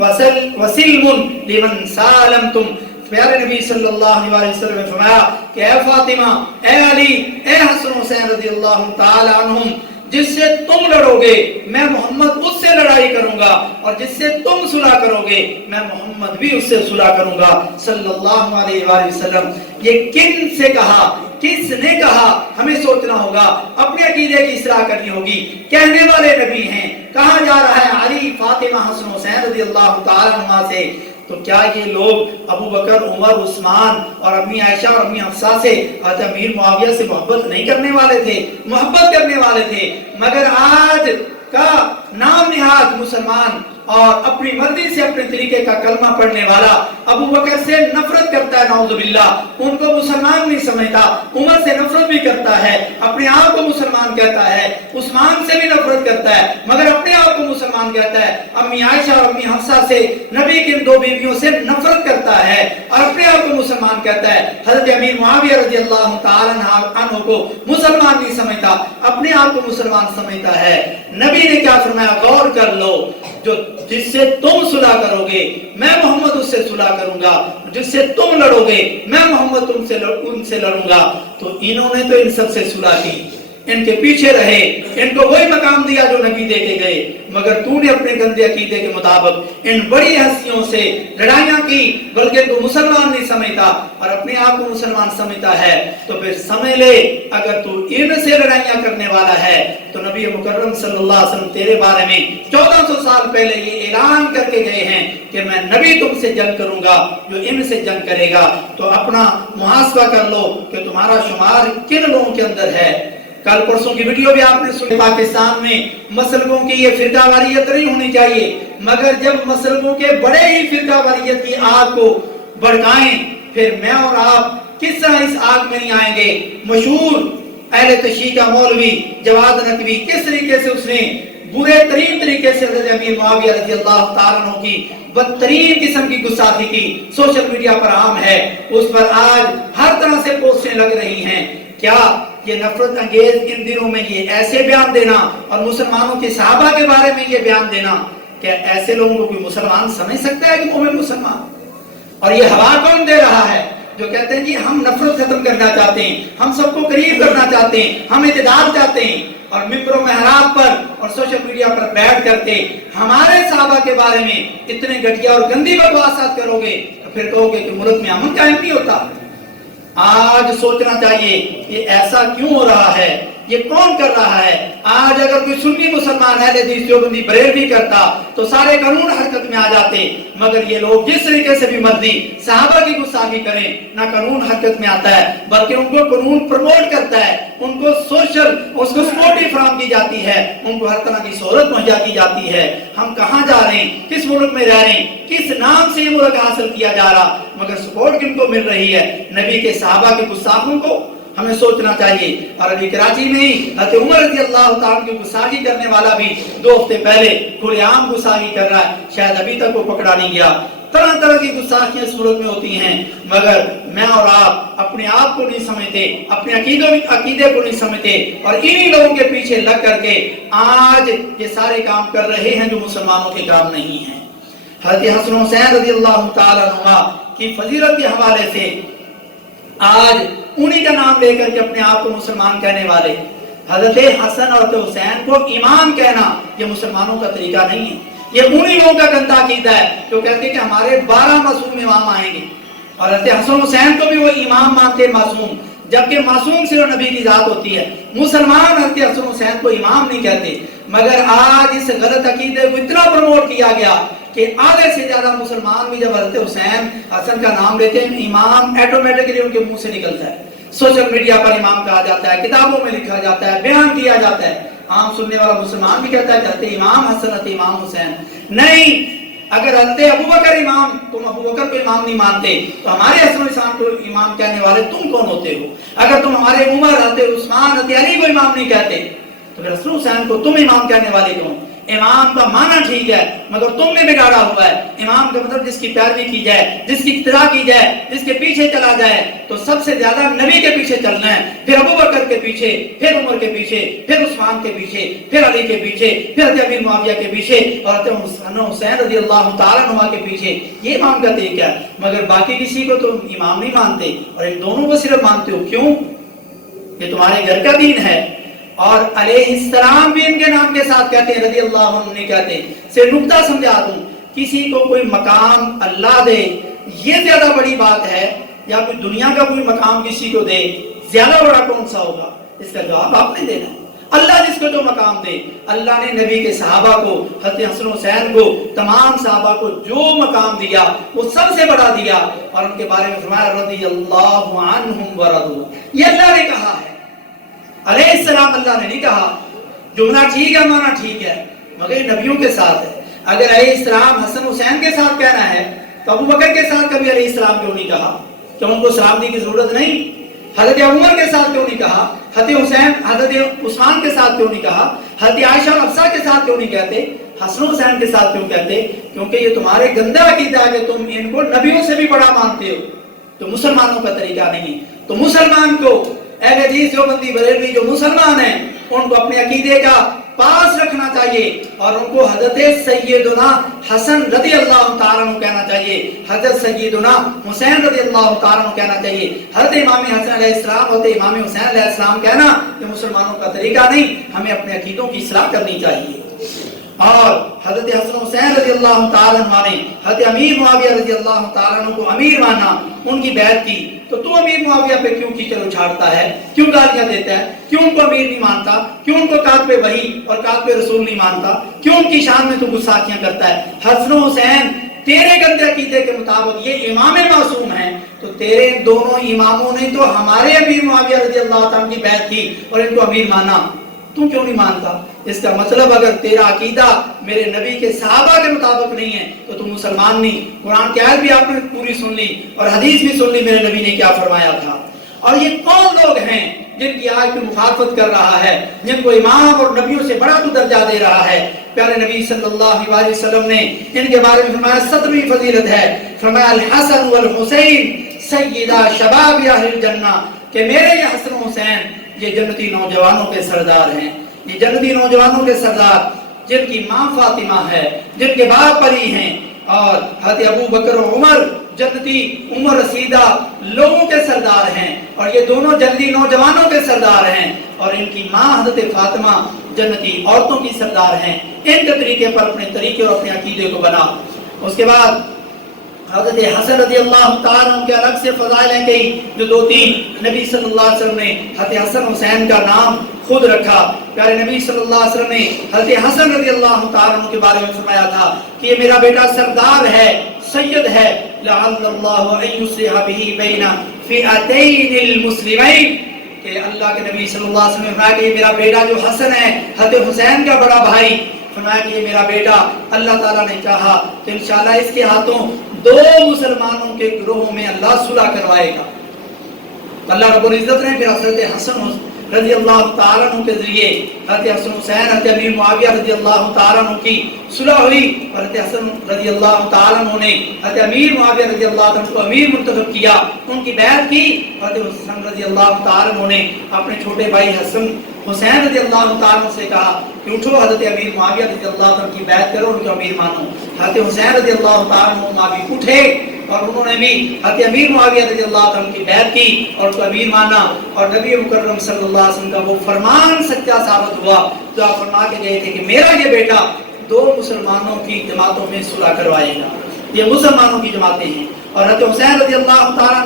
لمن سالمتم۔ پیارے نبی صلی اللہ علیہ وسلم نے فرمایا کہ اے فاطمہ، اے علی، اے حسن حسین رضی اللہ تعالی عنہم، جس سے تم لڑو گے میں محمد اس سے لڑائی کروں گا، اور جس سے تم صلح کرو گے میں محمد بھی اس سے صلح کروں گا صلی اللہ علیہ وسلم۔ یہ کن سے کہا، کس نے کہا، ہمیں سوچنا ہوگا، اپنے عقیدے کی اصلاح کرنی ہوگی۔ کہنے والے نبی ہیں، کہا جا رہا ہے علی، فاطمہ، حسن حسین رضی اللہ تعالی عنہ سے، تو کیا یہ لوگ ابو بکر، عمر، عثمان اور امی عائشہ اور امی حفصہ سے، حضرت امیر معاویہ سے محبت نہیں کرنے والے تھے؟ محبت کرنے والے تھے، مگر آج کا نام نہاد مسلمان اور اپنی مرضی سے اپنے طریقے کا کلمہ پڑھنے والا ابو بکر سے نفرت کرتا ہے، نعوذ باللہ، ان کو مسلمان نہیں سمجھتا، عمر سے نفرت بھی کرتا ہے، اپنے آپ کو مسلمان کہتا ہے، عثمان سے بھی نفرت کرتا ہے مگر اپنے آپ کو مسلمان کہتا ہے، امی عائشہ اور امی حفصہ سے، نبی کی ان دو بیویوں سے نفرت کرتا ہے اور اپنے آپ کو مسلمان کہتا ہے، حضرت امیر معاویہ رضی اللہ تعالیٰ عنہ کو مسلمان نہیں سمجھتا، اپنے آپ کو مسلمان سمجھتا ہے۔ نبی نے کیا فرمایا؟ غور کر لو، جو جس سے تم صلح کرو گے میں محمد اس سے صلح کروں گا، جس سے تم لڑو گے میں محمد ان سے لڑوں گا۔ تو انہوں نے تو ان سب سے صلح کی، ان کے پیچھے رہے، ان کو وہی مقام دیا جو نبی دے کے گئے، مگر تو نے اپنے گندے عقیدے کے مطابق ان بڑی ہستیوں سے لڑائیاں کی، بلکہ تو مسلمان نہیں سمجھتا اور اپنے آپ کو مسلمان سمجھتا ہے، تو پھر سمجھ لے اگر تو ان سے لڑائیاں کرنے والا ہے تو نبی مکرم صلی اللہ علیہ وسلم تیرے بارے میں 1400 سال پہلے یہ اعلان کر کے گئے ہیں کہ میں نبی تم سے جنگ کروں گا جو ان سے جنگ کرے گا۔ تو اپنا محاسبہ کر لو کہ تمہارا شمار کن لوگوں کے اندر ہے۔ کل پرسوں کی ویڈیو بھی آپ نے سنی، پاکستان میں مسلکوں کی یہ فرقہ واریت نہیں ہونی چاہیے، مگر جب مسلکوں کے بڑے ہی فرقہ واریت کی آگ کو بھڑکائیں پھر میں اور آپ کس طرح اس آگ میں نہیں آئیں گے۔ مشہور اہل تشیع کا مولوی جواد نقوی کس طریقے سے اس نے برے ترین طریقے سے حضرت امیر معاویہ رضی اللہ تعالیٰ عنہ کی بدترین قسم کی گستاخی کی سوشل میڈیا پر عام ہے، اس پر آج ہر طرح سے پوسٹیں لگ رہی ہیں۔ کیا یہ نفرت انگیز ان دنوں میں یہ ایسے بیان دینا اور مسلمانوں کے صحابہ کے بارے میں یہ بیان دینا، کہ ایسے لوگوں کو کوئی مسلمان سمجھ سکتا ہے کہ مومن مسلمان؟ اور یہ ہوا کون دے رہا ہے جو کہتے ہیں جی ہم نفرت ختم کرنا چاہتے ہیں، ہم سب کو قریب کرنا چاہتے ہیں، ہم اعتدال چاہتے ہیں، اور ممبر و محراب پر اور سوشل میڈیا پر بیٹھ کر کے ہمارے صحابہ کے بارے میں اتنے گھٹیا اور گندی بکواسات کرو گے تو پھر کہو گے کہ ملک میں امن قائم نہیں ہوتا۔ آج سوچنا چاہیے کہ ایسا کیوں ہو رہا ہے، یہ کون کر رہا ہے؟ آج اگر کوئی سنی مسلمان اہل حدیث دیوبندی بریلوی کرتا تو سارے قانون حرکت میں آ جاتے، مگر یہ لوگ جس طریقے سے بھی مرضی صحابہ کی گستاخی کریں، نہ قانون حرکت میں آتا ہے بلکہ ان کو قانون پروموٹ کرتا ہے، ان کو سوشل اس کو سپورٹ فراہم کی جاتی ہے، ان کو ہر طرح کی سہولت مہیا کی جاتی ہے۔ ہم کہاں جا رہے ہیں؟ کس ملک میں رہ رہے ہیں؟ کس نام سے یہ ملک حاصل کیا جا رہا؟ مگر سپورٹ کن کو مل رہی ہے؟ نبی کے صحابہ کے گستاخوں کو۔ ہمیں سوچنا چاہیے۔ اور ابھی کراچی میں ہی حضرت عمر رضی اللہ تعالیٰ کی گستاخی کرنے والا بھی 2 ہفتے پہلے کھلے عام گستاخی کر رہا ہے، شاید ابھی تک وہ پکڑا نہیں گیا۔ طرح طرح کی گستاخیاں اس ملک میں ہوتی ہیں، مگر میں اور آپ اپنے آپ کو نہیں سمجھتے، اپنے عقیدے کو نہیں سمجھتے، اور انہی لوگوں کے پیچھے لگ کر کے آج یہ سارے کام کر رہے ہیں جو مسلمانوں کے کام نہیں ہیں۔ حضرت حسن حسین رضی اللہ تعالیٰ عنہ کی فضیلت کے حوالے سے آج انہی کا نام لے کر کے اپنے آپ کو مسلمان کہنے والے، حضرت حسن اور حسین کو امام کہنا یہ مسلمانوں کا طریقہ نہیں ہے۔ یہ انہی لوگوں کا گندا عقیدہ ہے جو کہتے ہیں کہ ہمارے 12 معصوم امام آئیں گے، اور حضرت حسن حسین کو بھی وہ امام مانتے معصوم، جبکہ معصوم صرف نبی کی ذات ہوتی ہے۔ مسلمان حضرت حسن حسین کو امام نہیں کہتے، مگر آج اس غلط عقیدے کو اتنا پروموٹ کیا گیا کہ آدھے سے زیادہ مسلمان بھی جب حضرت حسین حسن کا نام لیتے ہیں امام ایٹومیٹکلی ان کے منہ سے نکلتا ہے۔ سوشل میڈیا پر امام کہا جاتا ہے، کتابوں میں لکھا جاتا ہے، بیان کیا جاتا ہے۔ عام سننے والا مسلمان بھی کہتا ہے حضرت امام حسن حضرت امام حسین نہیں۔ اگر حضرت ابوبکر امام، تم ابوبکر کو امام نہیں مانتے تو ہمارے حسن حسین کو امام کہنے والے تم کون ہوتے ہو؟ اگر تم ہمارے عمر، حضرت عثمان، حضرت علی کو امام نہیں کہتے تو پھر حسن حسین کو تم امام کہنے والے کون؟ امام کا معنی ٹھیک ہے مگر تم نے بگاڑا ہوا ہے۔ امام کا مطلب جس کی پیروی کی جائے، جس کی اقتداء کی جائے، جس کے پیچھے چلا جائے، تو سب سے زیادہ نبی کے پیچھے چلنا ہے، پھر ابوبکر کے پیچھے، پھر عمر کے پیچھے، پھر عثمان کے پیچھے، پھر علی کے پیچھے، پھر حضرت امیر معاویہ کے پیچھے، اور حضرت حسین رضی اللہ تعالیٰ عنہ کے پیچھے۔ یہ امام کا طریقہ ہے، مگر باقی کسی کو تم امام نہیں مانتے اور ان دونوں کو صرف مانتے ہو۔ کیوں؟ یہ تمہارے گھر کا دین ہے، اور علیہ السلام بھی ان کے نام کے ساتھ کہتے ہیں، رضی اللہ عنہ نہیں کہتے۔ سے نکتہ سمجھا دوں، کسی کو کوئی مقام اللہ دے یہ زیادہ بڑی بات ہے، یا کوئی دنیا کا کوئی مقام کسی کو دے زیادہ بڑا کون سا ہوگا؟ اس کا جواب آپ نے دینا ہے۔ اللہ جس کو جو مقام دے، اللہ نے نبی کے صحابہ کو، حضرت حسن حسین کو، تمام صحابہ کو جو مقام دیا وہ سب سے بڑا دیا، اور ان کے بارے میں فرمایا رضی اللہ عنہم ورضوا۔ یہ اللہ نے کہا ہے، علیہ السلام اللہ نے نہیں کہا۔ جملہ ٹھیک ہے، معنی ٹھیک ہے، مگر یہ نبیوں کے ساتھ ہے۔ اگر علیہ السلام حسن حسین کے ساتھ کہنا ہے تو ابو بکر کے ساتھ کبھی علیہ السلام کیوں نہیں کہا؟ کیوں ان کو سلام دی کی ضرورت نہیں؟ حضرت عمر کے ساتھ کیوں نہیں کہا؟ حضرت حسین، حضرت عثمان کے ساتھ کیوں نہیں کہا؟ حضرت عائشہ اور حفصہ کے ساتھ کیوں نہیں کہتے؟ حسن حسین کے ساتھ کیوں کہتے؟ کیونکہ یہ تمہارے گندا عقیدہ ہے کہ تم ان کو نبیوں سے بھی بڑا مانتے ہو، تو مسلمانوں کا طریقہ نہیں۔ تو مسلمان کو، اہل حدیث دیوبندی بریلوی جو مسلمان ہیں، ان کو اپنے عقیدے کا پاس رکھنا چاہیے، اور ان کو حضرت سیدنا حسن رضی اللہ تعالیٰ عنہ کہنا چاہیے، حضرت سیدنا حسین رضی اللہ تعالیٰ عنہ کہنا چاہیے۔ حضرت امام حسن علیہ السلام، حضرت امام حسین علیہ السلام کہنا یہ مسلمانوں کا طریقہ نہیں۔ ہمیں اپنے عقیدوں کی اصلاح کرنی چاہیے۔ اور حضرت حسن حسین رضی اللہ تعالیٰ عنہ نے حضرت امیر معاویہ رضی اللہ تعالیٰ عنہ کو امیر مانا، ان کی بیعت کی، تو امیر معاویہ پہ کیوں کیچڑ اچھاڑتا ہے؟ کیوں گالیاں دیتا ہے؟ کیوں ان کو امیر نہیں مانتا؟ کیوں ان کو کاتب وحی اور کاتب رسول نہیں مانتا؟ کیوں ان کی شان میں تو گستاخیاں کرتا ہے؟ حسن حسین تیرے گندے عقیدے کے مطابق یہ امام معصوم ہیں، تو تیرے دونوں اماموں نے تو ہمارے امیر معاویہ رضی اللہ تعالیٰ کی بیعت کی اور ان کو امیر مانا، تو کیوں نہیں مانتا؟ اس کا مطلب اگر تیرا عقیدہ میرے نبی کے صحابہ کے مطابق نہیں ہے تو تم مسلمان نہیں۔ قرآن کی آیت بھی آپ نے پوری سن لی اور حدیث بھی سن لی، میرے نبی نے کیا فرمایا تھا۔ اور یہ کون لوگ ہیں جن کی آیت کی مخالفت کر رہا ہے، جن کو امام اور نبیوں سے بڑا تو درجہ دے رہا ہے؟ پیارے نبی صلی اللہ علیہ وسلم نے ان کے بارے میں فرمایا 7ویں فضیلت ہے، فرمایا الحسن والحسین سیدہ شباب اہل الجنہ، کہ میرے یہ حسن حسین یہ جنتی نوجوانوں کے سردار ہیں، یہ جنتی نوجوانوں کے سردار، جن کی ماں فاطمہ ہے، جن کے باپ علی ہیں، اور حضرت ابو بکر و عمر جنتی عمر رسیدہ لوگوں کے سردار ہیں، اور یہ دونوں جنتی نوجوانوں کے سردار ہیں، اور ان کی ماں حضرت فاطمہ جنتی عورتوں کی سردار ہیں۔ ان کے طریقے پر اپنے طریقے اور اپنے عقیدے کو بنا۔ اس کے بعد حضرت حسن رضی اللہ تعالیٰ عنہ کے الگ سے فضائل ہیں کئی جو دو تین نبی صلی اللہ علیہ وسلم نے حضرت حسن حسین کا نام خود رکھا. پیارے نبی صلی اللہ علیہ وسلم نے حضرت حسن رضی اللہ تعالیٰ عنہ کے بارے میں فرمایا تھا کہ یہ میرا بیٹا سردار ہے، سید ہے. لعل اللہ ان یصلح به بین فئتین المسلمین، کہ اللہ کے نبی صلی اللہ علیہ وسلم نے فرمایا کہ یہ میرا بیٹا جو حسن ہے، حضرت حسین کا بڑا بھائی، فرمایا کہ یہ میرا بیٹا اللہ تعالیٰ نے چاہا کہ انشاءاللہ اس کے ہاتھوں دو مسلمانوں کے گروہوں میں اللہ صلح کروائے گا. اللہ رب العزت نے پھر حضرت حسن رضی اللہ تعالیٰ عنہ کے ذریعے حضرت حسن حسین حضرت امیر معاویہ رضی اللہ تعالیٰ عنہ کی صلح ہوئی. حضرت حسن رضی اللہ تعالیٰ عنہ نے حضرت امیر معاویہ رضی اللہ عنہ کو امیر منتخب کیا، ان کی بیعت کی. حضرت حسن رضی اللہ تعالیٰ عنہ نے اپنے چھوٹے بھائی حسن حسین رضی اللہ تعالیٰ عنہ سے کہا کہ اٹھو حضرت امیر معاویہ رضی اللہ عنہ کی بیعت کرو، ان کو امیر مانو. حضرت حسین رضی اللہ تعالیٰ عنہ معاویہ اٹھے اور انہوں نے بھی حضرت امیر معاویہ رضی اللہ عنہ کی بیعت کی اور اس کو امیر مانا، اور نبی مکرم صلی اللہ علیہ وسلم کا وہ فرمان سچا ثابت ہوا جو آپ فرما کے گئے تھے کہ میرا یہ بیٹا دو مسلمانوں کی جماعتوں میں صلح کروائے گا. یہ مسلمانوں کی جماعتیں ہیں. اور حضرت حسین رضی اللہ تعالیٰ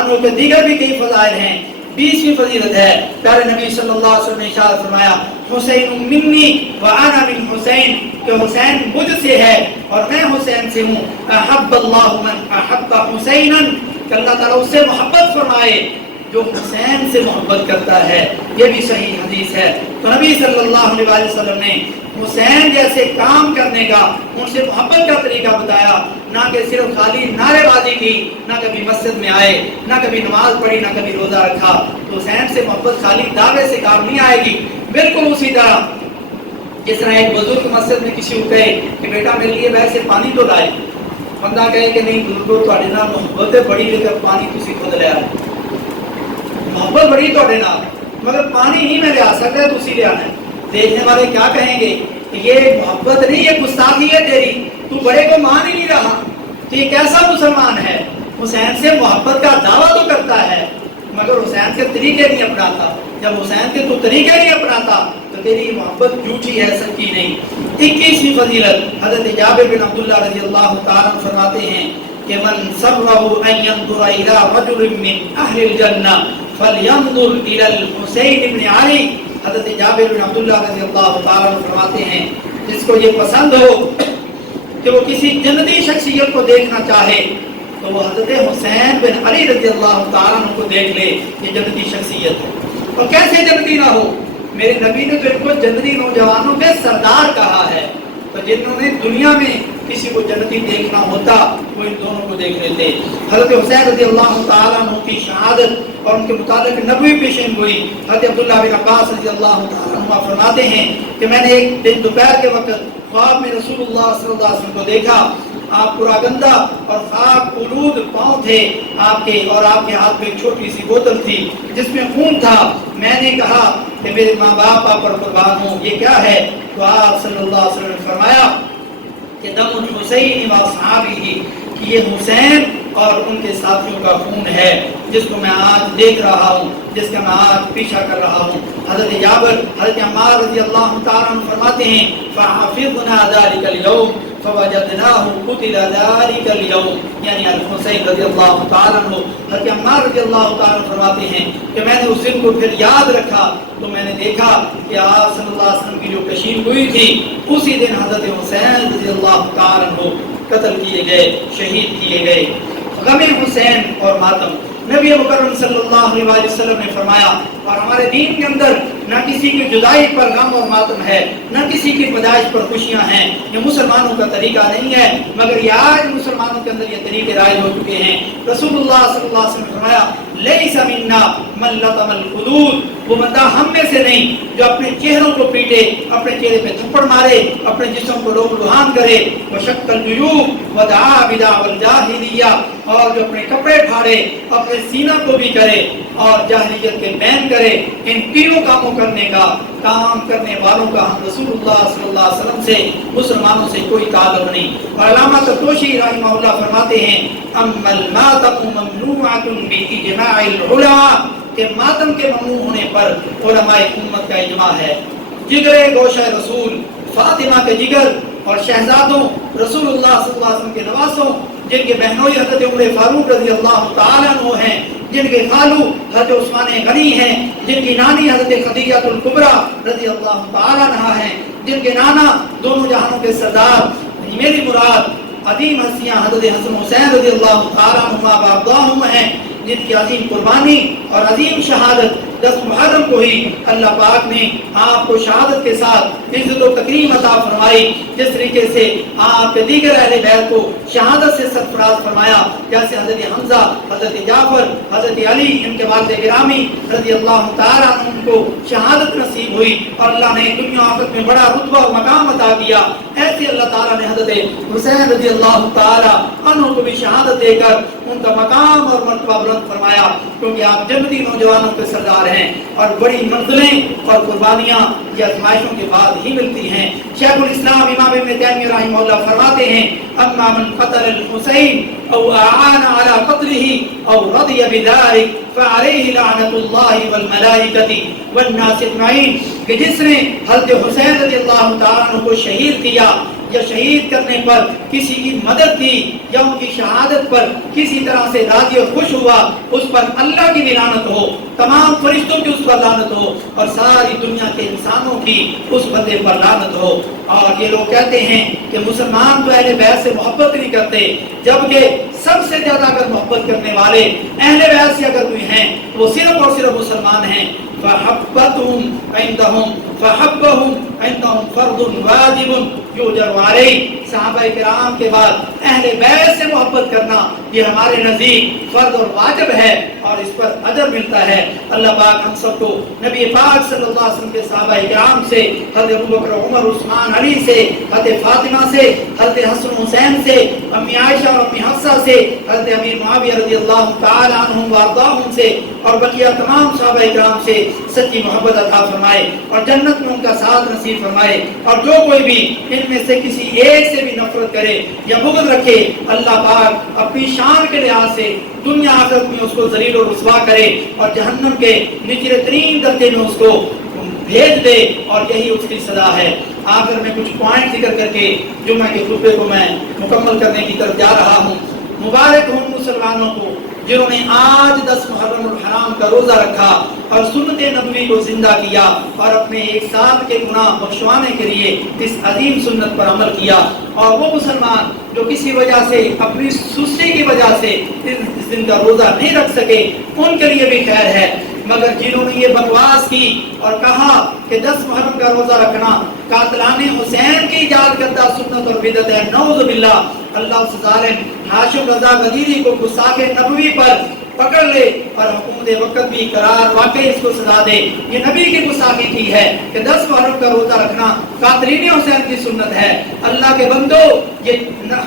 عنہ کے دیگر بھی کئی فضائل ہیں. 20ویں فضیلت ہے، پیارے نبی صلی اللہ علیہ وسلم نے ارشاد فرمایا حسین منی وانا من حسین، کہ حسین مجھ سے ہے اور میں حسین سے ہوں. احب اللہ من احب حسینا، کہ اللہ تعالیٰ اس سے محبت فرمائے جو حسین سے محبت کرتا ہے. یہ بھی صحیح حدیث ہے. تو نبی صلی اللہ علیہ وسلم نے حسین جیسے کام کرنے کا، ان سے محبت کا طریقہ بتایا، نہ کہ صرف خالی نعرے بازی کی، نہ کبھی مسجد میں آئے، نہ کبھی نماز پڑھی، نہ کبھی روزہ رکھا. تو حسین سے محبت خالی دعوے سے کام نہیں آئے گی. بالکل اسی طرح جس طرح ایک بزرگ مسجد میں کسی کو کہے کہ بیٹا میرے لیے ویسے پانی تو لائے، بندہ کہے کہ نہیں بزرگوں تھوڑے نال محبت ہے بڑی، لیکن پانی تسی خود لے آئے. محبت بڑی تھوڑے نال، مگر پانی نہیں میں لے آ سکتا، تسی لے آنا ہے. دیکھنے والے کیا کہیں گے کہ یہ محبت نہیں، یہ گستاخی ہے تیری، تو بڑے کو مان ہی نہیں رہا، تو یہ کیسا مسلمان ہے؟ حسین سے محبت کا دعویٰ تو کرتا ہے مگر حسین کے طریقے نہیں اپناتا. جب حسین کے تو طریقے نہیں اپناتا تو تیری محبت جھوٹی ہے، سچی نہیں. 21ویں فضیلت، حضرت جابر بن عبداللہ رضی اللہ تعالیٰ عنہ فرماتے ہیں کہ من سرہ ان ينظر الى رجل من اہل الجنہ فلینظر الى الحسین بن علی. حضرت جابر بن عبداللہ رضی اللہ تعالیٰ عنہ فرماتے ہیں جس کو یہ پسند ہو کہ وہ کسی جنتی شخصیت کو دیکھنا چاہے تو وہ حضرت حسین بن علی رضی اللہ تعالیٰ عنہ کو دیکھ لے. یہ جنتی شخصیت ہے. اور کیسے جنتی نہ ہو؟ میرے نبی نے تو ان کو جنتی نوجوانوں میں سردار کہا ہے. تو جنہوں نے دنیا میں کسی کو جنتی دیکھنا ہوتا وہ ان دونوں کو دیکھ لیتے. حضرت حسین رضی اللہ تعالیٰ عنہ کی شہادت اور ان کے متعلق نبوی پیشین گوئی. حضرت عبداللہ بن عباس رضی اللہ تعالیٰ عنہ فرماتے ہیں کہ میں نے ایک دن دوپہر کے وقت خواب میں رسول اللہ صلی اللہ علیہ وسلم کو دیکھا. آپ پورا گندہ اور خاک آلود پاؤں تھے آپ کے، اور آپ کے ہاتھ میں ایک چھوٹی سی بوتل تھی جس میں خون تھا. میں نے کہا کہ میرے ماں باپ آپ پر قربان ہوں، یہ کیا ہے؟ تو آپ صلی اللہ علیہ وسلم نے فرمایا کہ دم الحسین و اصحابہ، کہ یہ حسین اور ان کے ساتھیوں کا خون ہے جس کو میں آج دیکھ رہا ہوں، جس کا میں آج پیچھا کر رہا ہوں. حضرت جابر حضرت عمار رضی اللہ تعالیٰ عنہ فرماتے ہیں فحفظنا ذلك اليوم فوجدناه قتل ذلك اليوم، یعنی الحسین رضی اللہ تعالیٰ عنہ. حضرت عمار رضی اللہ تعالیٰ عنہ فرماتے ہیں کہ میں نے اس دن کو پھر یاد رکھا تو میں نے دیکھا کہ آپ صلی اللہ علیہ وسلم کی جو کشین ہوئی تھی اسی دن حضرت حسین رضی اللہ تعالیٰ عنہ قتل کیے گئے، شہید کیے گئے. غم حسین اور ماتم، نبی مکرم صلی اللہ علیہ وسلم نے فرمایا، اور ہمارے دین کے اندر نہ کسی کی جدائی پر غم اور ماتم ہے، نہ کسی کی پیدائش پر خوشیاں ہیں. یہ مسلمانوں کا طریقہ نہیں ہے، مگر یہ آج مسلمانوں کے اندر یہ طریقے رائج ہو چکے ہیں. رسول اللہ صلی اللہ علیہ وسلم نے فرمایا لیس منا من لطم الخدود، وہ بندہ ہم میں سے نہیں جو اپنے چہروں کو پیٹے، اپنے چہرے پہ تھپڑ مارے، اپنے جسم کو لوگ لوہان کرے، وشق الجیوب ودعا بدعوى الجاہلیہ، اور جو اپنے کپڑے پھاڑے، اپنے سینہ کو بھی کرے اور جاہلیت کے بین کرے. ان تینوں کاموں کرنے کا، کام کرنے والوں کا ہم رسول اللہ صلی اللہ علیہ وسلم سے، مسلمانوں سے کوئی تعلق نہیں. اور علامہ ترتوشی رحمہ اللہ فرماتے ہیں اما الماتم ممنوعۃ باجماع العلماء، کہ ماتم کے ممنوع ہونے پر علماء امت کا اجماع ہے. جگر گوشہ رسول، فاطمہ کے جگر اور شہزادوں، رسول اللہ صلی اللہ علیہ وسلم کے نواسوں، جن کے بہنوئی حضرت عمر فاروق رضی اللہ تعالیٰ عنہ ہیں، جن کے خالو حضرت عثمان غنی ہیں، جن کی نانی حضرت خدیجہ الکبریٰ رضی اللہ تعالیٰ عنہ ہیں، جن کے نانا دونوں جہانوں کے سردار میری مراد عظیم ہستیاں حضرت حسن حسین رضی اللہ تعالیٰ عنہما وارضاہم ہیں، جن کی عظیم قربانی اور عظیم شہادت 10 محرم کو ہی اللہ پاک نے آپ کو شہادت کے ساتھ عزت و تکریم عطا فرمائی، جس طریقے سے آپ کے دیگر اہل بیت کو شہادت سے سرفراز فرمایا، جیسے حضرت حمزہ، حضرت جعفر، حضرت علی ان کے والد گرامی رضی اللہ تعالیٰ عنہ کو شہادت نصیب ہوئی اور اللہ نے دنیا آخرت میں بڑا رتبہ اور مقام عطا کیا۔ ایسے اللہ تعالیٰ نے حضرت حسین رضی اللہ تعالیٰ عنہ کو بھی شہادت دے کر ان کا مقام اور مرتبہ بلند فرمایا، کیونکہ آپ جنتی نوجوانوں کے سردار ہیں اور بڑی منزلیں اور قربانیاں یہ آزمائشوں کے بعد ہی ملتی ہیں۔ شیخ الاسلام امام ابن تیمیہ رحمہ اللہ فرماتے ہیں اما من قتل الحسین او اعان على قتله او رضی بذلك فعليه لعنت اللہ والملائکۃ والناس اجمعین، کہ جس نے حضرت حسین رضی اللہ تعالیٰ عنہ کو شہید کیا یا شہید کرنے پر کسی کی مدد کی یا ان کی شہادت پر کسی طرح سے راضی اور خوش ہوا، اس پر اللہ کی بھی لعنت ہو، تمام فرشتوں کی اس پر لعنت ہو اور ساری دنیا کے انسانوں کی اس بندے پر لعنت ہو۔ اور یہ لوگ کہتے ہیں کہ مسلمان تو اہل بیت سے محبت نہیں کرتے، جبکہ سب سے زیادہ اگر محبت کرنے والے اہل بیت سے اگر کوئی ہیں وہ صرف اور صرف مسلمان ہیں۔ فحبتهم عندهم فرض واجب یؤجر علیہ، صحابہ کرام کے بعد اہل بیت سے محبت کرنا یہ ہمارے نزدیک فرض اور واجب ہے اور اس پر اجر ملتا ہے۔ اللہ پاک ہم سب کو نبی پاک صلی اللہ علیہ وسلم کے صحابہ کرام سے، حضرت ابوبکر، عمر، عثمان، علی سے، حضرت فاطمہ سے، حضرت حسن حسین سے، امی عائشہ اور امی حفصہ سے، حضرت امیر معاویہ رضی اللہ تعالی عنہم وارضاہم سے اور بقیہ تمام صحابہ کرام سے سچی محبت عطا فرمائے اور جنت میں ان کا ساتھ نصیب فرمائے، اور جو کوئی بھی ان میں سے کسی ایک سے بھی نفرت کرے یا بغض رکھے، اللہ پاک اپنی شان کے لحاظ سے دنیا آخرت میں اس کو ذلیل و رسوا کرے اور جہنم کے نچلے ترین درجے میں اس کو بھیج دے، اور یہی اس کی سزا ہے۔ آخر میں کچھ پوائنٹ ذکر کر کے جمعہ کے خطبے کو میں مکمل کرنے کی طرف جا رہا ہوں۔ مبارک ہوں مسلمانوں کو جنہوں نے آج 10 محرم الحرام کا روزہ رکھا اور سنت نبوی کو زندہ کیا اور اپنے 1 سال کے گناہ بخشوانے کے لیے اس عظیم سنت پر عمل کیا، اور وہ مسلمان جو کسی وجہ سے اپنی سستی کی وجہ سے اس دن کا روزہ نہیں رکھ سکے ان کے لیے بھی خیر ہے، مگر جنہوں نے یہ بکواس کی اور کہا کہ 10 محرم کا روزہ رکھنا قاتلان حسین کی ایجاد کردہ سنت اور بدعت ہے، نعوذ باللہ، اللہ اس ظالم ہاشم رضا غدیری کو گستاخ نبوی پر پکڑ لے اور حکومت وقت بھی قرار واقعی اس کو سزا دے۔ یہ نبی کی گستاخی کی ہے کہ 10 محرم کا روزہ رکھنا قاتلین حسین کی سنت ہے۔ اللہ کے بندو، یہ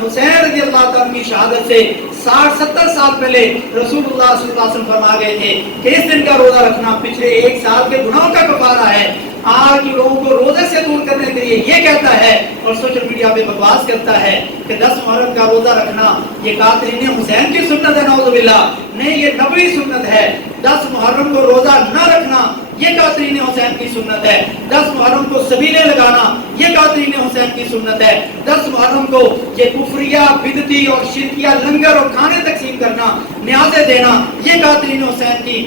حسین رضی اللہ تعالیٰ کی شہادت سے 60-70 سال پہلے رسول اللہ صلی اللہ علیہ وسلم فرما گئے تھے کہ اس دن کا روزہ رکھنا پچھلے 1 سال کے گناہوں کا کفارہ ہے۔ آج کے لوگوں کو روزے سے دور کرنے کے لیے یہ کہتا ہے اور سوشل میڈیا پہ بکواس کرتا ہے کہ 10 محرم کا روزہ رکھنا یہ قاتلین حسین کی سنت ہے، نعوذ باللہ، نہیں، یہ نبوی سنت ہے۔ 10 محرم کو روزہ نہ رکھنا یہ قاتلین حسین کی سنت ہے۔ 10 محرم کو سبیلے لگانا یہ قاتلین حسین کی سنت ہے۔ 10 محرم کو یہ کفریہ، بدعتی اور شرکیہ لنگر اور کھانے تقسیم کرنا، نیازیں دینا یہ قاتلین حسین کی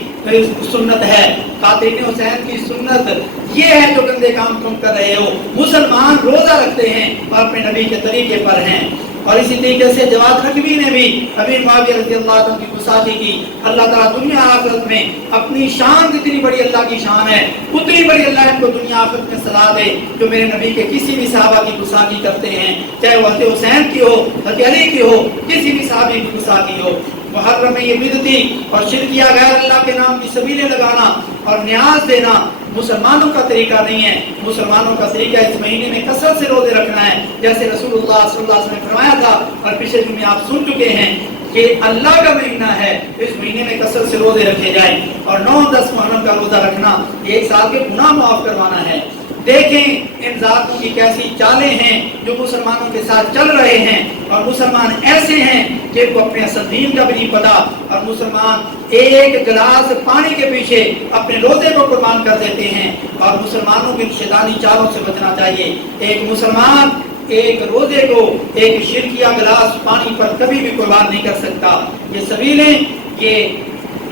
سنت ہے۔ قاتلین حسین کی سنت یہ ہے جو گندے کام تم کر رہے ہو۔ مسلمان روزہ رکھتے ہیں اور اپنے نبی کے طریقے پر ہیں، اور اسی طریقے سے جواد رقبی نے بھی امیر معاویہ رضی اللہ عنہ کی گستاخی کی۔ اللہ تعالیٰ دنیا آخرت میں اپنی شان جتنی بڑی اللہ کی شان ہے اتنی بڑی اللہ ان کو دنیا آخرت میں سزا دے جو میرے نبی کے کسی بھی صحابہ کی گستاخی کرتے ہیں، چاہے وہ حضرت حسین کی ہو، حضرت علی کی ہو، کسی بھی صحابی کی گستاخی ہو۔ محرم میں یہ بدعتی اور شرکیہ غیر اللہ کے نام کی سبیلیں لگانا اور نیاز دینا مسلمانوں کا طریقہ نہیں ہے۔ مسلمانوں کا طریقہ اس مہینے میں کثرت سے روزے رکھنا ہے، جیسے رسول اللہ صلی اللہ علیہ وسلم نے فرمایا تھا اور پچھلے جمعے آپ سن چکے ہیں کہ اللہ کا مہینہ ہے، اس مہینے میں کثرت سے روزے رکھے جائیں، اور 9-10 محرم کا روزہ رکھنا یہ 1 سال کے گناہ معاف کروانا ہے۔ دیکھیں ان ذاتوں کی کیسی چالیں ہیں جو مسلمانوں کے ساتھ چل رہے ہیں، اور مسلمان ایسے ہیں کہ وہ اپنے اصل دین کا بھی نہیں پتا، اور مسلمان 1 گلاس پانی کے پیچھے اپنے روزے کو قربان کر دیتے ہیں، اور مسلمانوں کی شیطانی چالوں سے بچنا چاہیے۔ ایک مسلمان ایک روزے کو ایک شرکیہ گلاس پانی پر کبھی بھی قربان نہیں کر سکتا۔ یہ سبیلیں یہ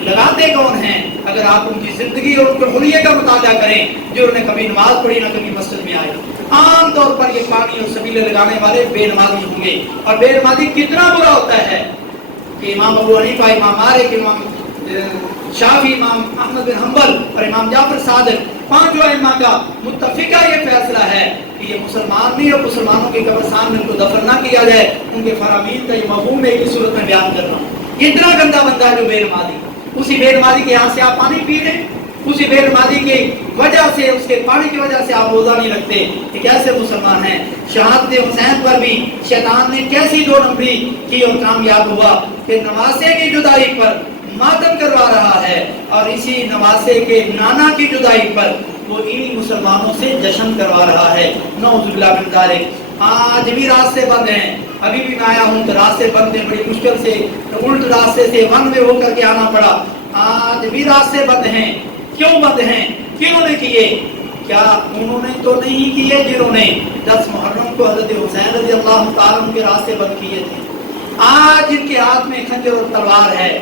لگاتے کون ہیں؟ اگر آپ ان کی زندگی اور ان کے حلیے کا مطالعہ کریں، جو انہوں نے کبھی نماز پڑھی نہ کبھی مسجد میں آئے، عام طور پر یہ پانی اور سبیلیں لگانے والے بے نمازی ہوں گے۔ اور بے نمازی کتنا برا ہوتا ہے کہ امام ابو حنیفہ، امام مالک، امام شافعی، امام احمد بن حنبل اور امام جعفر صادق، پانچوں ائمہ کا متفقہ یہ فیصلہ ہے کہ یہ مسلمان نہیں، اور مسلمانوں کے قبرستان میں ان کو دفن نہ کیا جائے۔ ان کے فرامین کا یہ مفہوم میں ایک ہی صورت میں بیان کر رہا ہوں۔ یہ اتنا گندا بندہ ہے جو بے نمازی، اسی بے نمازی کے یہاں سے آپ پانی پی رہے، اسی بے نمازی کی وجہ سے، اس کے پانی کی وجہ سے آپ روزہ نہیں رکھتے، یہ کیسے مسلمان ہیں؟ شہادت حسین پر بھی شیطان نے کیسی دو نمبری کی اور کامیاب ہوا کہ نواسے کی جدائی پر ماتم کروا رہا ہے، اور اسی نواسے کے نانا کی جدائی پر وہ انہی مسلمانوں سے جشن کروا رہا ہے۔ نعوذ باللہ من ذالک۔ آج بھی راستے بند ہیں، ابھی بھی میں آیا ہوں تو راستے بند ہیں، بڑی مشکل سے الٹ راستے سے ون وے ہو کر کے آنا پڑا۔ آج بھی راستے بند ہیں۔ کیوں بند ہیں؟ کیوں نے کیے؟ کیا انہوں نے تو نہیں کیے جنہوں نے 10 محرم کو حضرت حسین رضی اللہ تعالیٰ عنہ کے راستے بند کیے تھے؟ آج ان کے ہاتھ میں خنجر اور تلوار ہے،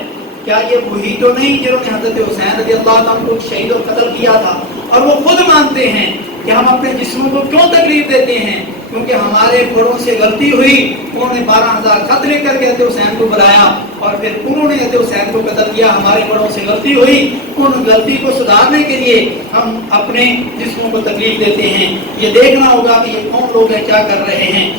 کیا یہ وہی تو نہیں جنہوں نے حضرت حسین رضی اللہ عنہ کو شہید اور قتل کیا تھا؟ اور وہ خود مانتے ہیں کہ ہم اپنے جسموں کو کیوں تکلیف دیتے ہیں؟ کیونکہ ہمارے بڑوں سے غلطی ہوئی، انہوں نے 12,000 خط لکھ کر کے حضرت حسین کو بلایا اور پھر انہوں نے حضرت حسین کو قتل کیا۔ ہمارے بڑوں سے غلطی ہوئی، ان غلطی کو سدھارنے کے لیے ہم اپنے جسموں کو تکلیف دیتے ہیں۔ یہ دیکھنا ہوگا کہ یہ کون لوگ ہیں، کیا کر رہے ہیں۔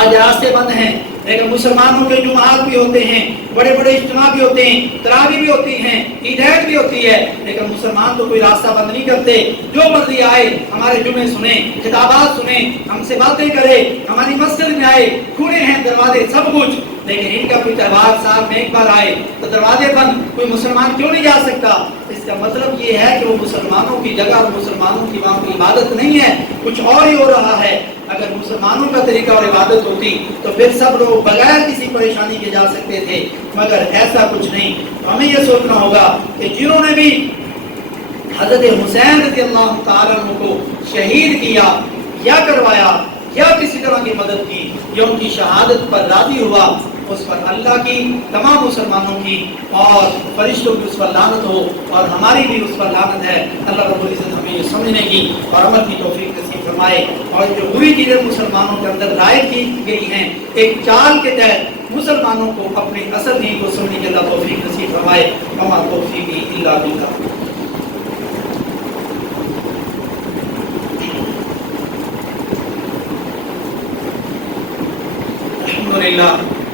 آج راستے بند ہیں، لیکن مسلمانوں کے جمعات بھی ہوتے ہیں، بڑے بڑے اجتماع بھی ہوتے ہیں، تراویح بھی ہوتی ہیں، عیدین بھی ہوتی ہے، لیکن مسلمان تو کوئی راستہ بند نہیں کرتے۔ جو مرضی آئے ہمارے جمعے سنیں، خطابات سنیں، ہم سے باتیں کرے، ہماری مسجد میں آئے، کھلے ہیں دروازے سب کچھ، لیکن ان کا کوئی تہوار سال میں ایک بار آئے تو دروازے بند، کوئی مسلمان کیوں نہیں جا سکتا؟ اس کا مطلب یہ ہے کہ وہ مسلمانوں کی جگہ اور مسلمانوں کی وہاں کی عبادت نہیں ہے، کچھ اور ہی ہو رہا ہے۔ اگر مسلمانوں کا طریقہ اور عبادت ہوتی تو پھر سب لوگ بغیر کسی پریشانی کے جا سکتے تھے، مگر ایسا کچھ نہیں۔ تو ہمیں یہ سوچنا ہوگا کہ جنہوں نے بھی حضرت حسین رضی اللہ تعالیٰ عنہ کو شہید کیا یا کروایا یا کسی طرح کی مدد کی یا ان کی شہادت پر راضی ہوا، اس پر اللہ کی، تمام مسلمانوں کی اور فرشتوں کی اس پر لعنت ہو، اور ہماری بھی اس پر لعنت ہے۔ اللہ رب العزت ہمیں یہ سمجھنے کی اور عمل کی توفیق نصیب فرمائے، اور جو بری چیزیں مسلمانوں کے اندر رائج کی گئی ہیں ایک چال کے تحت، مسلمانوں کو اپنے اصل دین کو سمجھنے کی اللہ توفیق نصیب فرمائے۔ وما توفیقی الا باللہ۔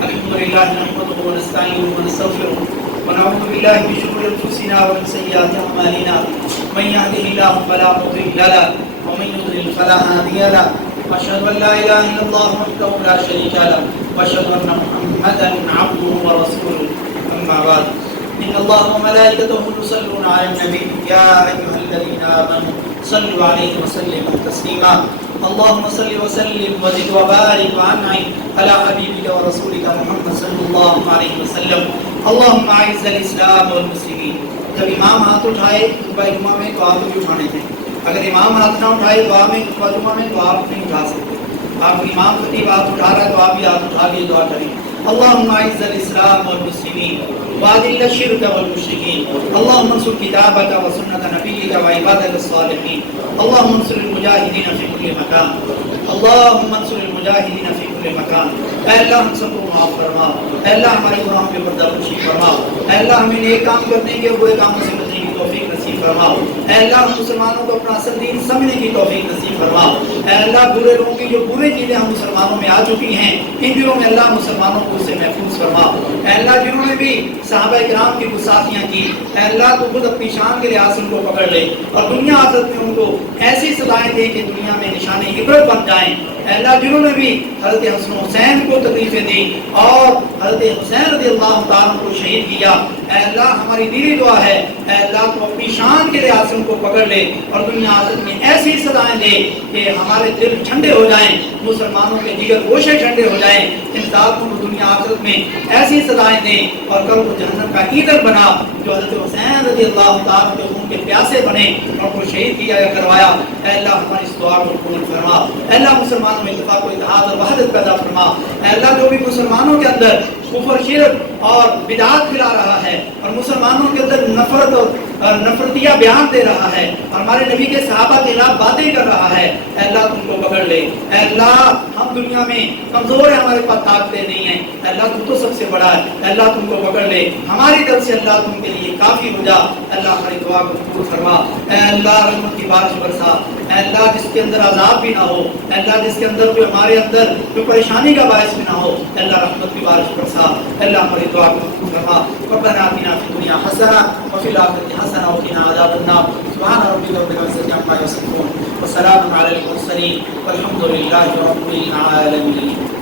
الحمد للہ نحمده ونستعینه ونستغفره ونعوذ باللہ من شرور انفسنا ومن سیئات اعمالنا من یهده اللہ فلا مضل له ومن یضلل فلا هادی له واشهد ان لا اله الا الله وحده لا شريك له واشهد ان محمدا عبده ورسوله اما بعد ان الله وملائكته يصلون على النبي يا ايها الذين امنوا صلوا عليه وسلموا تسليما اللهم صل وسلم وزد وبارك وانعم على حبيبك ورسولك محمد صلی اللہ علیہ وسلم۔ اللهم اعز الاسلام والمسلمین۔ جب امام ہاتھ اٹھائے خطبہ جمعہ میں تو آپ بھی اٹھانے تھے، اگر امام ہاتھ نہ اٹھائے دعا میں خطبہ جمعہ میں تو آپ نہیں اٹھا سکتے۔ آپ امام خطیب ہاتھ اٹھا رہا ہے تو آپ بھی ہاتھ اٹھا لیے، دعا کریں۔ اللهم اعز الاسلام والمسلمین واذل الشرك والمشركين اللهم انصر كتابك وسنة نبيك وعبادك الصالحين اللهم انصر المجاهدين في كل مكان اللهم انصر المجاهدين في كل مكان۔ اے اللہ ہم سب کو معاف فرما، اے اللہ ہمارے گناہوں پہ پردہ پوشی فرما، اے اللہ ہمیں نیک کام کرنے کے برے کاموں سے بچنے کی توفیق نصیب فرما، اے اللہ ہم مسلمانوں کو اپنا اصل دین سمجھنے کی توفیق نصیب فرما، اے اللہ برے لوگوں کی جو برے چیزیں ہم مسلمانوں میں آ چکی ہیں ان دنوں میں اللہ مسلمانوں کو اسے محفوظ فرما، اے اللہ جنہوں نے بھی صحابہ کرام کی گستاخیاں کی، اے اللہ تو خود اپنی شان کے لحاظ ان کو پکڑ لے اور دنیا آخرت میں ان کو ایسی سزائیں دے کہ دنیا میں نشان عبرت بن جائیں۔ اے اللہ جنہوں نے بھی حضرت حسن حسین کو تکلیفیں دی اور حضرت حسین رضی اللہ تعالیٰ کو شہید کیا، اے اللہ ہماری دلی دعا ہے اے اللہ تو اپنی شان کے لحاظ سے ان کو پکڑ لے اور دنیا آخرت میں ایسی سزائیں دے کہ ہمارے دل ٹھنڈے ہو جائیں، مسلمانوں کے دیگر گوشے ٹھنڈے ہو جائیں، ان ذاتوں کو دنیا آخرت میں ایسی سزائیں دیں اور کل کو جہنم کا ایندھن بنا جو حضرت حسین رضی اللہ تعالیٰ کے خون کے پیاسے بنے اور کو شہید کیا یا کروایا۔ اے اللہ ہماری اس دعا کو قبول فرما، اے اللہ مسلمانوں میں اتفاق و اتحاد اور وحدت پیدا فرما، اے اللہ جو بھی مسلمانوں کے اندر کفر شرک اور بدعات پھیلا رہا ہے اور مسلمانوں کے اندر نفرت اور نفرتیہ بیان دے رہا ہے اور ہمارے نبی کے صحابہ کے خلاف باتیں کر رہا ہے، اے اللہ تم کو پکڑ لے۔ اے اللہ ہم دنیا میں کمزور ہیں، ہمارے پاس طاقتیں نہیں ہیں، اے اللہ تم تو سب سے بڑا ہے، اے اللہ تم کو پکڑ لے، ہماری طرف سے اللہ تم کے لیے کافی ہو جا، اللہ ہماری دعا کو قبول فرما۔ اے اللہ رحمت کی بارش برسا، اے اللہ جس کے اندر عذاب بھی نہ ہو، اے اللہ جس کے اندر کوئی ہمارے اندر کوئی پریشانی کا باعث بھی نہ ہو، اے اللہ رحمت کی بارش برسا، اے اللہ ہماری دعا کو قبول فرما۔ ربنا آتنا فی الدنیا حسنہ وفی الآخرۃ حسنہ وقنا عذاب النار۔ سبحان ربک رب العزۃ عما یصفون وسلام علی المرسلین والحمد للہ رب العالمین۔